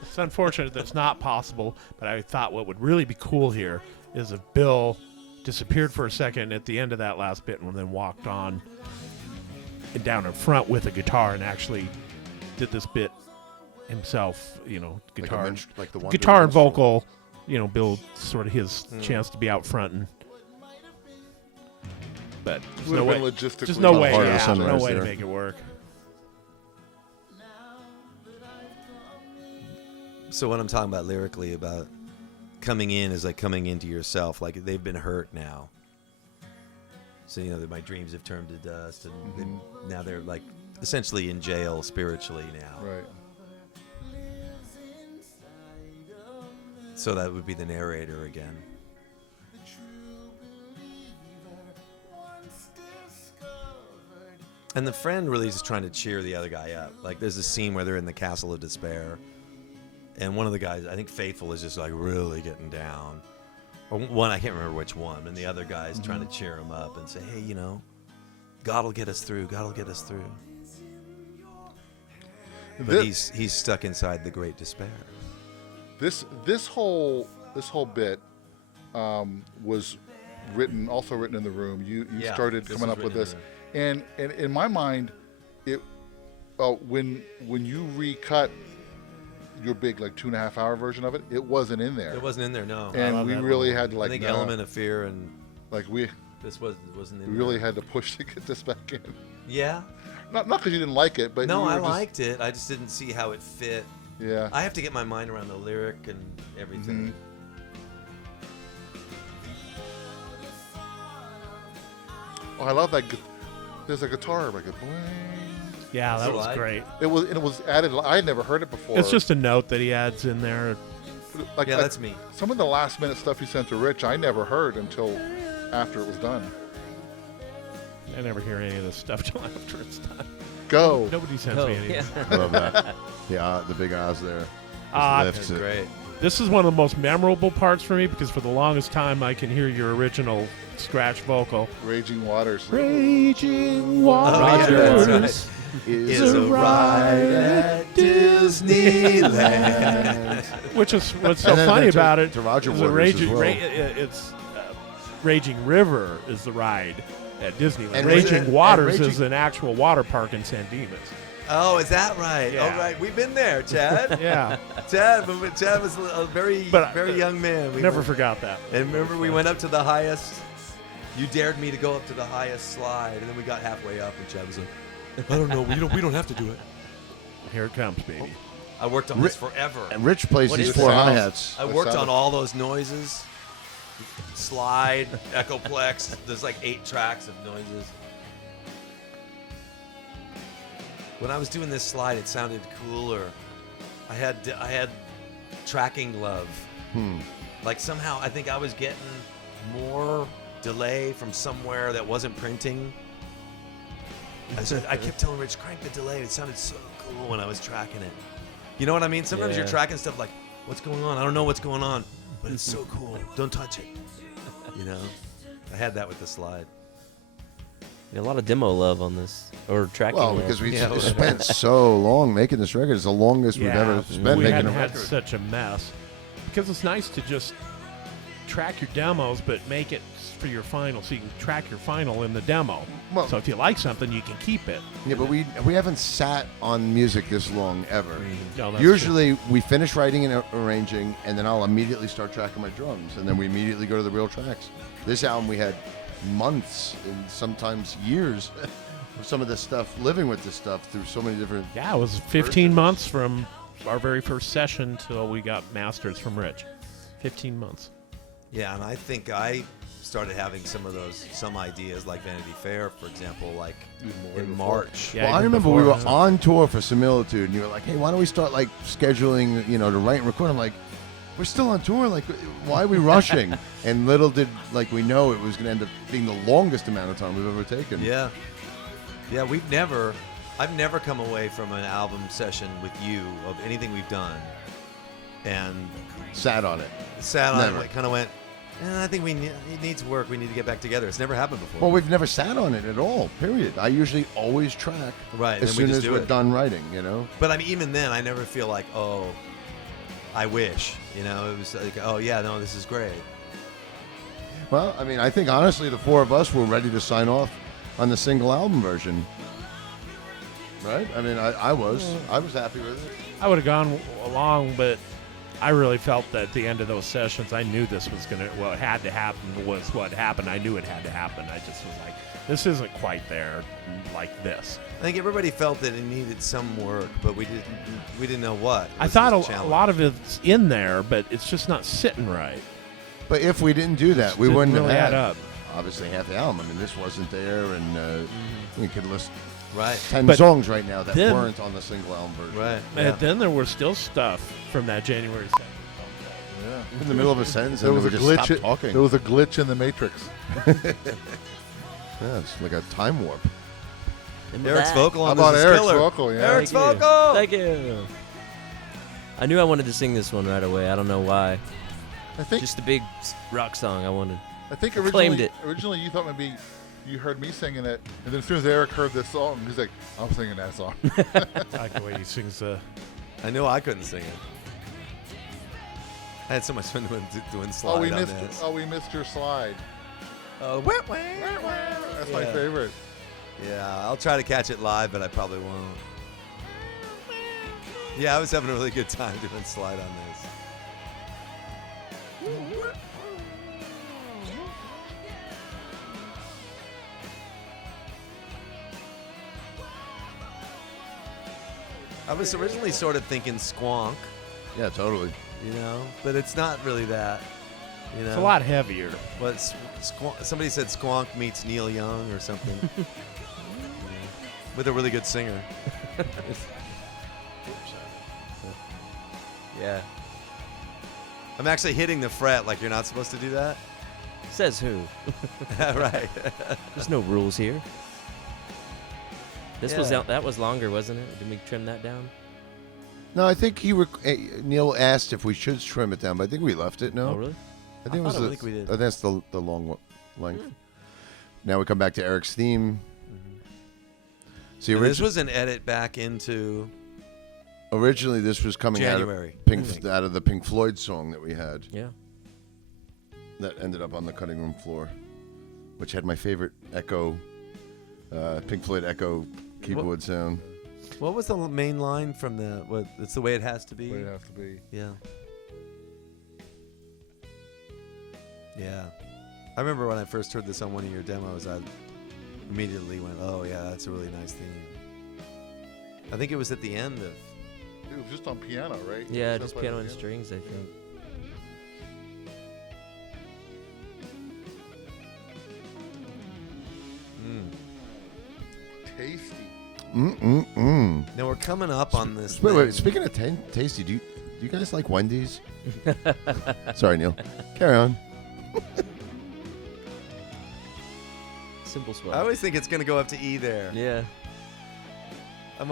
It's unfortunate that it's not possible, but I thought what would really be cool here is if Bill disappeared for a second at the end of that last bit and then walked on and down in front with a guitar and actually did this bit himself, guitar, like the guitar and vocal, Bill sort of his chance to be out front and. But there's no way. There's no way. Yeah, no way to make it work. So what I'm talking about lyrically about coming in is like coming into yourself. Like they've been hurt now. So that my dreams have turned to dust, and now they're like essentially in jail spiritually now. Right. So that would be the narrator again. And the friend really is just trying to cheer the other guy up. Like there's a scene where they're in the Castle of Despair, and one of the guys, I think Faithful, is just like really getting down. Or one, I can't remember which one, and the other guy's trying to cheer him up and say, hey, you know, God will get us through. God will get us through. But he's stuck inside the great despair. This whole bit was also written in the room. You started coming up with this, and in my mind, it when you recut your big like 2.5 hour version of it, it wasn't in there. It wasn't in there, no. And we really had to I think Element of Fear and this wasn't in we there. really had to push to get this back in. Yeah. Not because you didn't like it, but no, you I were liked it. I just didn't see how it fit. Yeah. I have to get my mind around the lyric and everything. Oh, I love that. There's a guitar like a bling. Yeah, that So was great. It was added. I had never heard it before. It's just a note that he adds in there. like that's me. Some of the last minute stuff you sent to Rich, I never heard until after it was done. I never hear any of this stuff till after it's done. Go. Nobody sends me any. Yeah. I love that. Yeah, the big Oz there. That's Great. This is one of the most memorable parts for me because for the longest time I can hear your original scratch vocal. Raging Waters. Raging Waters. Oh, yeah, that's right. Is a ride at Disneyland. Which is what's so And then funny to- about it. to Roger is Waters Raging, as well. it's Raging River is the ride at Disneyland. And Raging and Waters Raging- is an actual water park in San Dimas. Oh, is that right? Yeah. Oh, right. We've been there, Chad. Yeah, Chad was a very young man. We never went- forgot that. And remember, we went up to the highest. You dared me to go up to the highest slide, and then we got halfway up, and Chad was like, "I don't know. We don't have to do it." Here it comes, baby. I worked on this forever. And Rich plays What these is 4 it? hi-hats. I worked on all those noises. Slide, Echoplex. There's like 8 tracks of noises. When I was doing this slide, it sounded cooler. I had tracking glove. Like somehow, I think I was getting more delay from somewhere that wasn't printing. I kept telling Rich, crank the delay. It sounded so cool when I was tracking it. You know what I mean? Sometimes Yeah. you're tracking stuff like, what's going on? I don't know what's going on, but it's so cool. Don't touch it. You know? I had that with the slide. A lot of demo love on this, or tracking. Well, love. because we Yeah. spent so long making this record. It's the longest we've ever spent we making hadn't a had record. such a mess. Because it's nice to just track your demos, but make it for your final, so you can track your final in the demo. Well- So if you like something, you can keep it. Yeah, but we haven't sat on music this long ever. No, that's Usually we finish writing and arranging, and then I'll immediately start tracking my drums, and then we immediately go to the real tracks. This album we had months and sometimes years of some of this stuff, living with this stuff through so many different. Yeah, it was 15 months from our very first session till we got masters from Rich. 15 months. Yeah, and I think I started having some ideas like Vanity Fair, for example, like in March. Yeah, Well, I even remember we were before, on tour for Similitude, and you were like, "Hey, why don't we start like scheduling, to write and record?" I'm like, "We're still on tour. Like, why are we rushing?" And little did we know it was going to end up being the longest amount of time we've ever taken. Yeah. Yeah, I've never come away from an album session with you of anything we've done and Sat on it. sat on Never. it, kind of went, I think it needs work. We need to get back together. It's never happened before. Well, we've never sat on it at all. Period. I usually always track Right, as then we soon just as do we're it. done writing. But I mean, even then, I never feel like, oh, I wish. It was like, oh, yeah, no, this is great. Well, I mean, I think honestly, the 4 of us were ready to sign off on the single album version. Right? I mean, I was happy with it. I would have gone along, but I really felt that at the end of those sessions, I knew this was what had to happen was what happened. I knew it had to happen. I just was like, this isn't quite there like this. I think everybody felt that it needed some work, but we didn't know what. I was thought the a challenge. lot of it's in there, but it's just not sitting right. But if we didn't do that, we Didn't wouldn't really have had add up. obviously half the album. I mean, this wasn't there, and we could list Right. 10 But songs right now that then- weren't on the single album version. Right. And then there was still stuff from that January 2nd. Yeah. In the middle of a sentence, There and was we a just glitch. stopped talking. There was a glitch in the Matrix. Yeah, it's like a time warp. Eric's vocal How on about this is Eric's killer. vocal? Yeah. Eric's Thank you. vocal. Thank you. I knew I wanted to sing this one right away. I don't know why. I think Just a big rock song. I originally, it. originally you thought maybe you heard me singing it, and then as soon as Eric heard this song, he's like, "I'm singing that song." I like the way he sings the. I knew I couldn't sing it. I had so much fun doing slide Oh, we on missed. this. Oh, we missed your slide. That's my Yeah. favorite. Yeah, I'll try to catch it live, but I probably won't. Yeah, I was having a really good time doing slide on this. I was originally sort of thinking squonk, Yeah, totally. you know, but it's not really that. You know, It's a lot heavier. But somebody said squonk meets Neil Young or something. Yeah. With a really good singer. Yeah. I'm actually hitting the fret like you're not supposed to do that. Says who? Right. There's no rules here. This was Yeah. that was longer, wasn't it? Did we trim that down? No, I think Neil asked if we should trim it down, but I think we left it. No, Oh, really? I think it was I think we did. that's the long length. Now we come back to Eric's theme. See, And this was an edit back into originally this was coming January. out of the Pink Floyd song that we had Yeah. that ended up on the cutting room floor, which had my favorite echo, Pink Floyd echo keyboard sound. What was the main line from the? What? It's the way it has to be. Would it have to be? Yeah. Yeah. I remember when I first heard this on one of your demos, I immediately went, "Oh yeah, that's a really nice theme." I think it was at the end of. It was just on piano, right? Yeah, Just just by piano the and strings, I think. Tasty. Now we're coming up on this. Wait, thing. speaking of tasty, do you guys like Wendy's? Sorry, Neil. Carry on. Simple swell. I always think it's gonna go up to E there. Yeah. I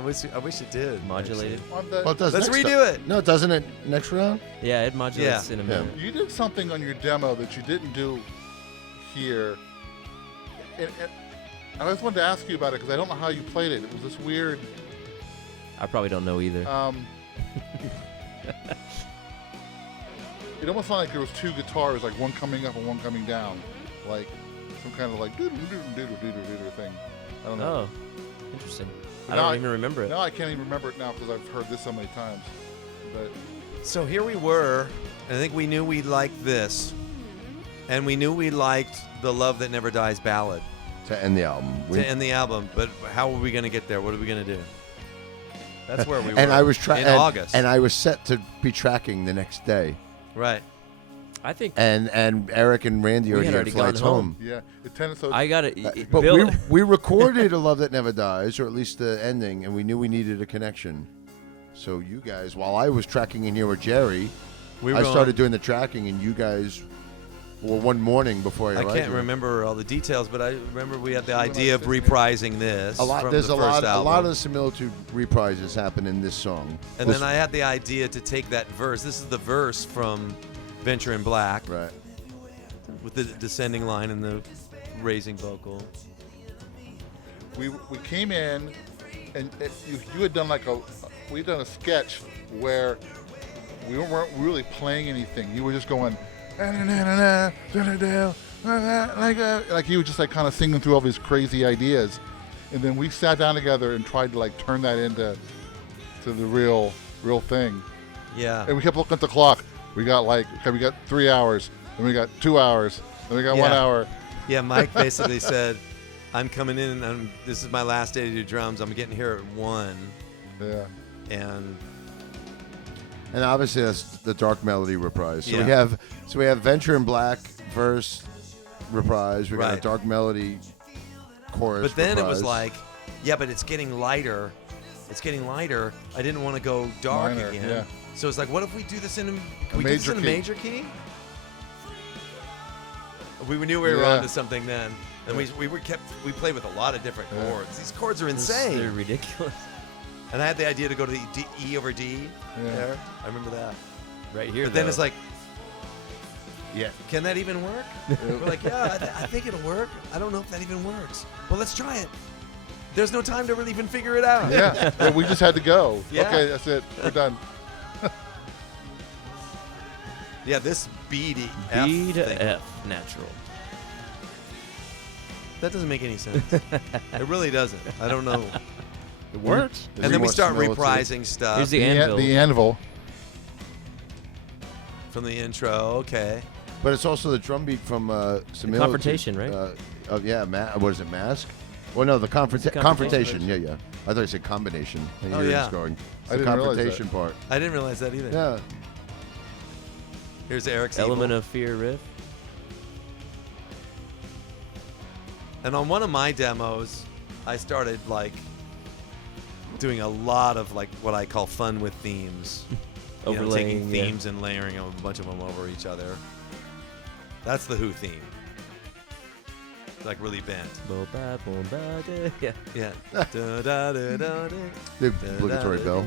wish it did. Modulated. On the, Well, it does Let's next redo time. it. No, doesn't it next round? Yeah, it modulates in a minute. you did something on your demo that you didn't do here. And I always wanted to ask you about it because I don't know how you played it. It was this weird. I probably don't know either. It almost sounded like there was two guitars, like one coming up and one coming down, like some kind of like doodle thing. I don't know. Oh, interesting. But I now don't even remember it. Now I can't even remember it now because I've heard this so many times. But So here we were, and I think we knew we liked this, and we knew we liked the "Love That Never Dies" ballad To end the album. to end the album. But how were we going to get there? What are we going to do? That's where we were. and I was in August. and I was set to be tracking the next day. Right. I think And Eric and Randy We had already had already flights gone home. yeah, it tended so. I got it. But Bill, we recorded A Love That Never Dies, or at least the ending, and we knew we needed a connection. So you guys, while I was tracking in here with Jerry, I started doing the tracking, and you guys, well, one morning before I I arrived. can't here. remember all the details, but I remember we had the When I idea of visited. reprising this. From There's the a first lot album. of similitude reprises happen in this song. And then I had the idea to take that verse. This is the verse from Venture in Black Right. with the descending line and the raising vocal. we came in, and you had done we'd done a sketch where we weren't really playing anything. You were just going like you were just like kind of singing through all these crazy ideas, and then we sat down together and tried to like turn that into the real thing. Yeah. And we kept looking at the clock. We got we got 3 hours, then we got 2 hours, then we got 1 hour. Yeah, Mike basically said, I'm coming in, and this is my last day to do drums. I'm getting here at 1. Yeah. And obviously that's the Dark Melody reprise. So Yeah. we have Venture in Black verse reprise. We got a Right. Dark Melody chorus. but then it was reprise. like, yeah, but it's getting lighter. It's getting lighter. I didn't want to go dark Minor, again. yeah. So it's like, what if we do this in A we do this major in a key. major key? We knew we were Yeah. onto something then. And we played with a lot of different chords. These chords are insane. They're ridiculous. And I had the idea to go to the E over D there. I remember that. Right here. But then though. it's like, Yeah. can that even work? We're like, yeah, I think it'll work. I don't know if that even works. Well, let's try it. There's no time to really even figure it out. Yeah, well, we just had to go. Yeah. Okay, that's it. We're done. Yeah, this B to B to thing. F natural. That doesn't make any sense. It really doesn't. I don't know. It works. And then we more start similitude? reprising stuff Here's the anvil. The anvil. from the intro. Okay. But it's also the drum beat from Similitude. Confrontation, right? Yeah, what is it, Mask? Well, no, the confrontation. Confrontation. Yeah. I thought you said combination. Oh, yeah. Going. It's I the didn't realize confrontation that. part. I didn't realize that either. Yeah. Here's Eric's Element evil. of fear riff. And on one of my demos, I started like doing a lot of like what I call fun with themes. You know, taking Overlaying, yeah. themes and layering a bunch of them over each other. That's the Who theme. It's like really bent. Yeah. Yeah. Da, da, da, da, da. The obligatory bell.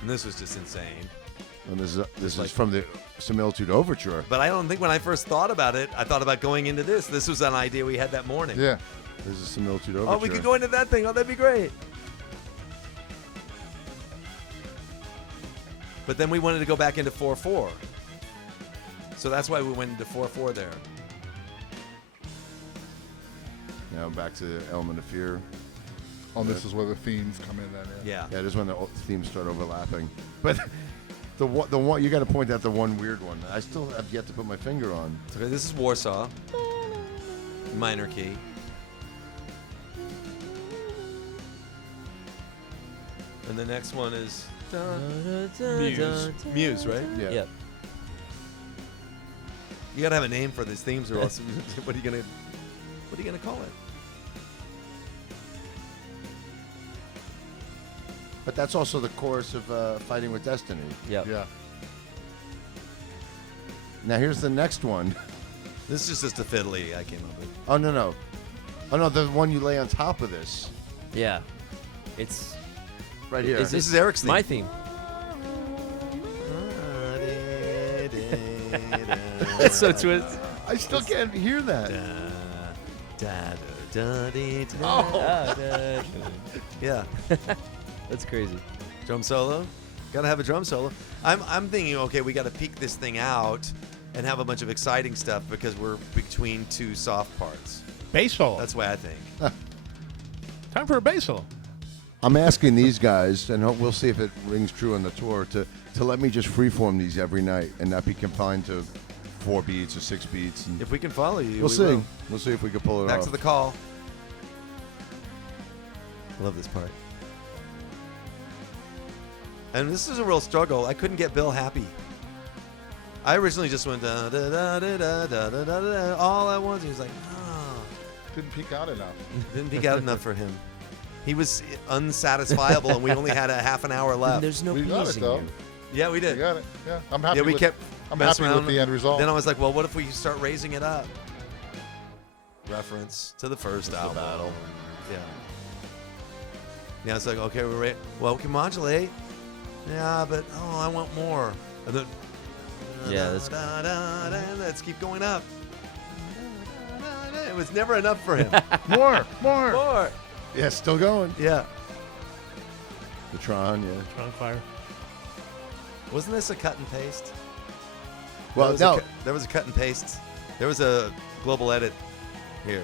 And this was just insane. And this is like- from the Similitude Overture. But I don't think when I first thought about it, I thought about going into this. This was an idea we had that morning. Yeah. This is Similitude Overture. Oh, we could go into that thing. Oh, that'd be great. But then we wanted to go back into 4/4. So that's why we went into 4/4 there. Now back to the Element of Fear. Oh, this is where the themes come in then. Yeah. Yeah, this is when the themes start overlapping. But the one you got to point out the one weird one. I still have yet to put my finger on. Okay, this is Warsaw. Minor key. And the next one is Muse. Muse, right? Yeah. Yep. You gotta have a name for these themes, or else what are you gonna call it? But that's also the chorus of Fighting with Destiny. Yep. Yeah. Now here's the next one. This is just a fiddly I came up with. Oh no. Oh no, the one you lay on top of this. Yeah. It's Right here. Is This is Eric's theme. my theme. That's so twisted. I still can't hear that. Oh. Yeah. That's crazy. Drum solo. Gotta have a drum solo. I'm thinking, okay, we gotta peek this thing out and have a bunch of exciting stuff because we're between two soft parts. Bass solo. That's the way I think. Time for a bass solo. I'm asking these guys, and we'll see if it rings true on the tour, to let me just freeform these every night and not be confined to 4 beats or 6 beats. And If we can follow you, we'll we see. will. We'll see if we can pull it Back off. to the call. I love this part. And this is a real struggle. I couldn't get Bill happy. I originally just went da da da da da da da da da all at once. He was like, oh. Didn't peek out enough. Didn't peek out enough for him. He was unsatisfiable, and we only had a half an hour left. There's no We got it, pleasing though. you. Yeah, we You did. got it. Yeah. I'm happy. Yeah, we with, kept. I'm messing happy with around. the end result. Then I was like, well, what if we start raising it up? Reference to the first album. Battle. Yeah. Yeah, it's like, okay, well, we can modulate. Yeah, but I want more. And then, Yeah, that's- let's keep going up. It was never enough for him. more. More. Yeah, still going. Yeah. The Tron, yeah. Strong fire. Wasn't this a cut and paste? Well, no. There was a cut and paste. There was a global edit here.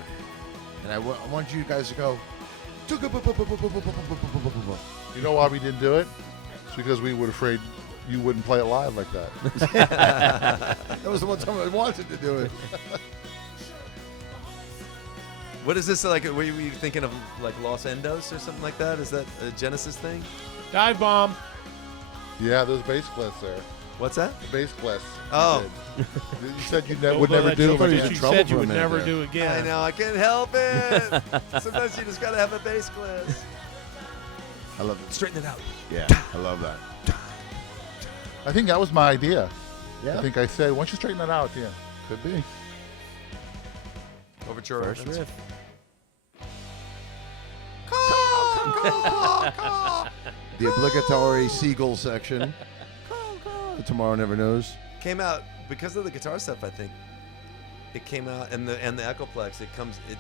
And I want you guys to go. You know why we didn't do it? It's because we were afraid you wouldn't play it live like that. That was the one time I wanted to do it. What is this like? Were you thinking of like Los Endos or something like that? Is that a Genesis thing? Dive bomb. Yeah, there's bass cliffs there. What's that? The bass cliffs. Oh. You said you would Well, never that do you- thought he was that in you trouble said you for a would minute never there. do again. I know, I can't help it. Sometimes you just gotta have a bass class. I love it. Straighten it out. Yeah, I love that. I think that was my idea. Yeah. I think I said, why don't you straighten that out? Yeah. Could be. Overture. First riff. The obligatory seagull section. Tomorrow Never Knows. Came out because of the guitar stuff. I think it came out, and the Echoplex. It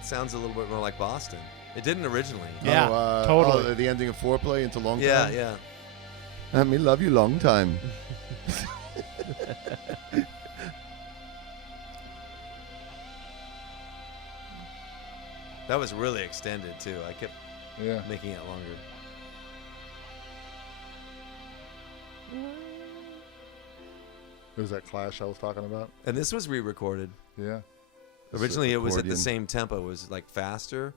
sounds a little bit more like Boston. It didn't originally. Yeah, totally. The ending of Foreplay into Long Yeah, Time. yeah. Let me love you long time. That was really extended too. I kept making it longer. It was that Clash I was talking about. And this was re-recorded. Yeah. Originally, it was at the accordion. same tempo. It was like faster.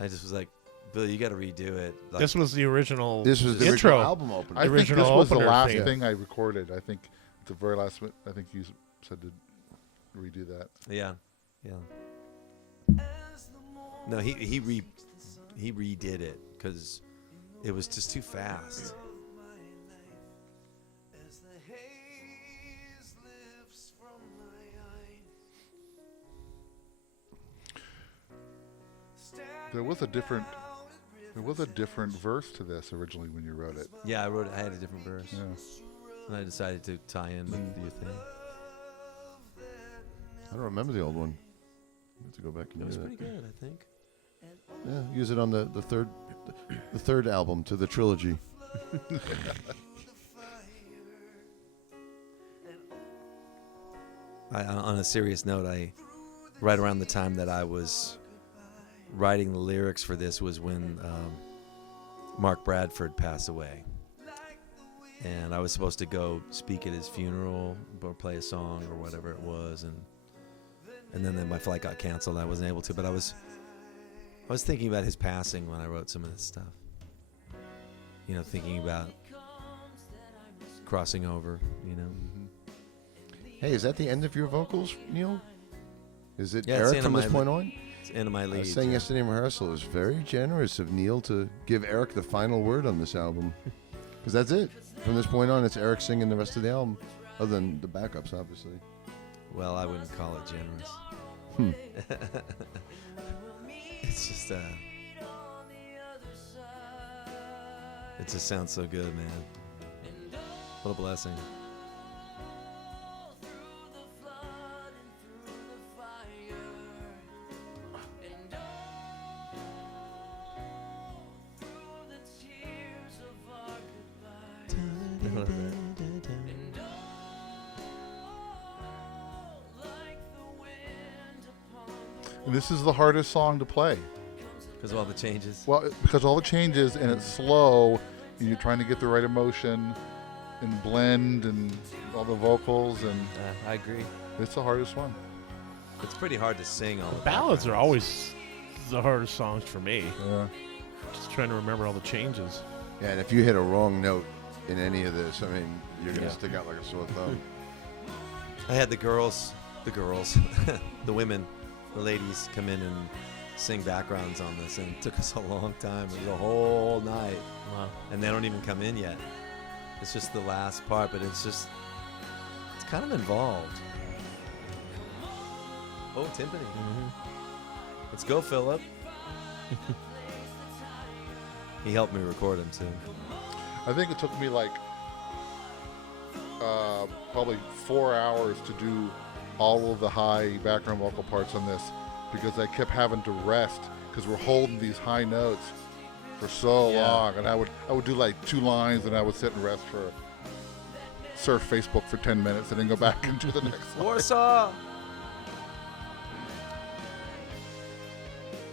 I just was like, Billy, you got to redo it. Like, This was the original. This was the intro. original album opener. I think original this was the opener last thing. thing I recorded. I think at the very last minute, I think you said to redo that. yeah. No, he redid it because it was just too fast. There was a different verse to this originally when you wrote it. Yeah, I had a different verse, Yeah. and I decided to tie in with your thing. I don't remember the old one. I have to go back and It was do pretty that. good, I think. Yeah, use it on the third album to the trilogy. On a serious note, right around the time that I was writing the lyrics for this was when Mark Bradford passed away. And I was supposed to go speak at his funeral or play a song or whatever it was, and then my flight got canceled. I wasn't able to, but I was thinking about his passing when I wrote some of this stuff. You know, thinking about crossing over, you know. Hey, is that the end of your vocals, Neal? Is it Yeah, it's the Eric end from of this my point on? It's the end of my I lead. was saying yesterday in rehearsal, it was very generous of Neal to give Eric the final word on this album. Because that's it. From this point on, it's Eric singing the rest of the album, other than the backups, obviously. Well, I wouldn't call it generous. It's just it just sounds so good, man. What a blessing. And this is the hardest song to play. Because of all the changes. Well, because all the changes and it's slow, and you're trying to get the right emotion and blend and all the vocals, and I agree. it's the hardest one. It's pretty hard to sing all the Ballads are backgrounds. always the hardest songs for me. Yeah. Just trying to remember all the changes. Yeah, and if you hit a wrong note in any of this, I mean, you're going to Yeah. stick out like a sore thumb. I had the girls, the women, the ladies come in and sing backgrounds on this, and it took us a long time. It was a whole night. Wow. And they don't even come in yet. It's just the last part, but it's kind of involved. Oh, timpani. Mm-hmm. Let's go, Philip. He helped me record him too. I think it took me like probably 4 hours to do all of the high background vocal parts on this, because I kept having to rest because we're holding these high notes for so long, and I would do like 2 lines, and I would sit and rest for surf Facebook for 10 minutes, and then go back and do the next line. Warsaw.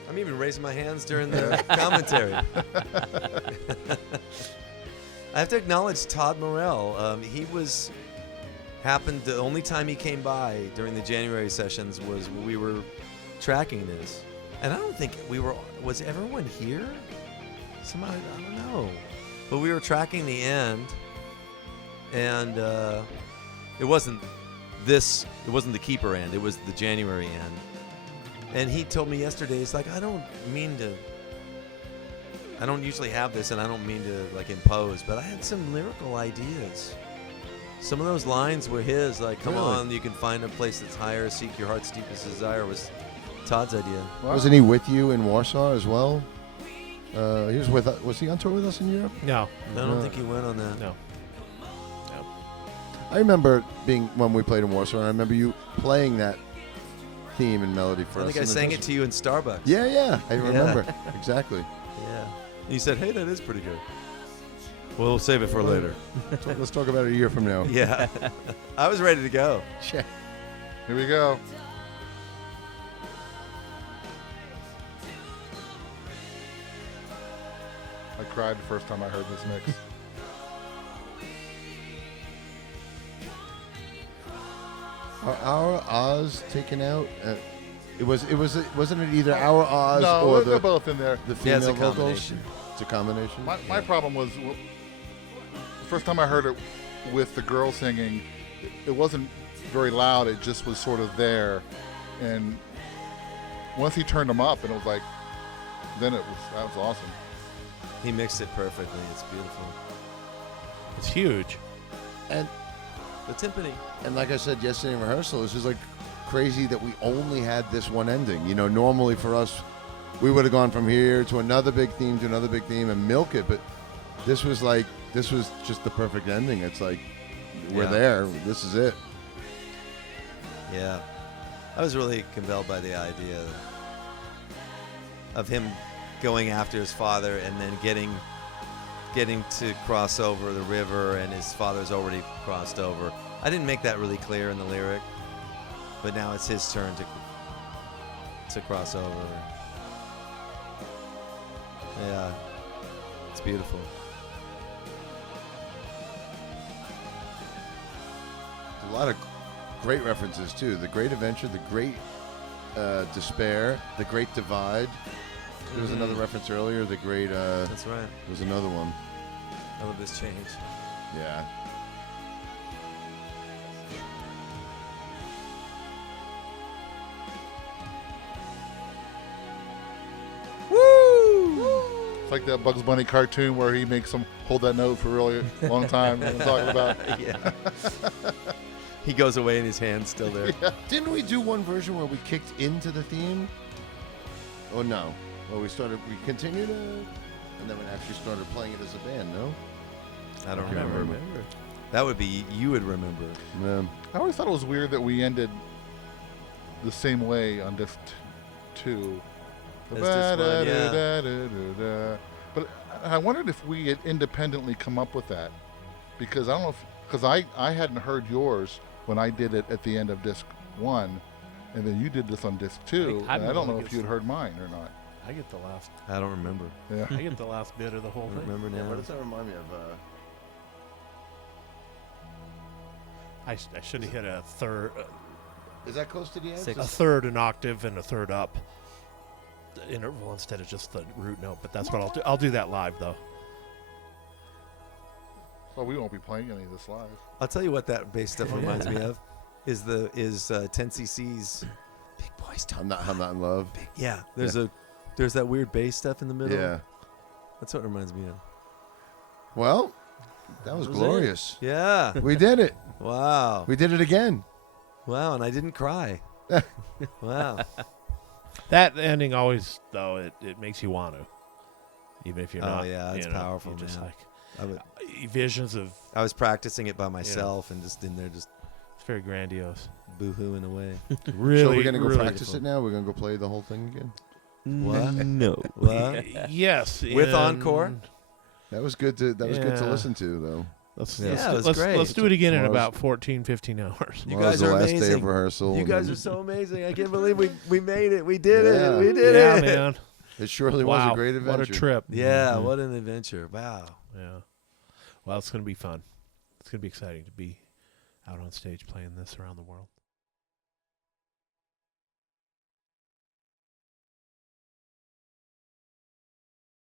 I'm even raising my hands during the commentary. I have to acknowledge Todd Morell. The only time he came by during the January sessions was when we were tracking this. And I don't think was everyone here? Somebody, I don't know. But we were tracking the end, and it wasn't the Keeper end, it was the January end. And he told me yesterday, it's like, I don't usually have this, and I don't mean to like impose, but I had some lyrical ideas. Some of those lines were his, like, come Really? on, you can find a place that's higher, seek your heart's deepest desire, was Todd's idea. Wow. Wasn't he with you in Warsaw as well? He was with. Was he on tour with us in Europe? No. I don't think he went on that. No. I remember being when we played in Warsaw. And I remember you playing that theme and melody for I us. think I in the sang it festival. to you in Starbucks. Yeah, I remember exactly. Yeah. And you said, hey, that is pretty good. We'll save it for later. Let's talk about it a year from now. Yeah. I was ready to go. Check. Here we go. I cried the first time I heard this mix. Are our Oz taken out? Wasn't it either our Oz No, or they're the both in there. female it's a vocals? combination. It's a combination. My problem was the first time I heard it with the girl singing, it wasn't very loud. It just was sort of there, and once he turned them up, and it was like, then that was awesome. He mixed it perfectly. It's beautiful. It's huge. And The timpani. like I said yesterday in rehearsal, it's just like crazy that we only had this one ending. You know, normally for us, we would have gone from here to another big theme to another big theme and milk it, but this was just the perfect ending. It's like we're Yeah. there. This is it. Yeah. I was really compelled by the idea of him going after his father and then getting to cross over the river, and his father's already crossed over. I didn't make that really clear in the lyric, but now it's his turn to cross over. Yeah. It's beautiful. A lot of great references too. The Great Adventure, the Great Despair, the Great Divide. There was another reference earlier. The Great. That's right. There was another one. I love this change. Yeah. It's like that Bugs Bunny cartoon where he makes them hold that note for a really long time. You know what I'm talking about? Yeah. He goes away and his hand's still there. Didn't we do one version where we kicked into the theme? Oh no. Well, we continued it, and then we actually started playing it as a band. No. I don't I can't remember. remember. That would be, you would remember. Yeah. I always thought it was weird that we ended the same way on disc 2. As disc one, Da-da-da-da-da-da. But I wondered if we had independently come up with that, because I don't know because I hadn't heard yours when I did it at the end of disc 1, and then you did this on disc 2. I And I don't know think if you had heard mine or not. I get the last. I don't remember. Yeah. I get the last bit of the whole I don't thing. remember Yeah, now. what does that remind me of? I should have hit a third, Is that close to the end? Six. a third an octave and a third up the interval instead of just the root note. But that's what I'll do. I'll do that live though. So we won't be playing any of this live. I'll tell you what that bass stuff reminds me of is 10cc's Big Boys Don't. I'm not in love. Yeah, there's that weird bass stuff in the middle. Yeah. That's what it reminds me of. Well, that was Was glorious. Yeah. We did it. Wow. We did it again. Wow, and I didn't cry. Wow. That ending always though it makes you want to, even if you're Oh, not. yeah, it's you know, powerful, you're just man. like visions of. I was practicing it by myself and just in there just It's very grandiose. boo-hooing away. Really, So we're gonna go really practice beautiful. it now. We're gonna go play the whole thing again. What? No. What? Yes, With and encore? That was good to Yeah. listen to though. Let's, Yeah, let's, it was let's, great. let's do it again in Tomorrow's- about 14, 15 hours. You Tomorrow's guys the are last day amazing. of rehearsal. You and guys then are so amazing. I can't believe we made it. We did Yeah. it. We did Yeah, it. man. It surely was Wow, a great adventure. what a trip. Yeah, what an adventure. Wow. Yeah. Well, it's going to be fun. It's going to be exciting to be out on stage playing this around the world.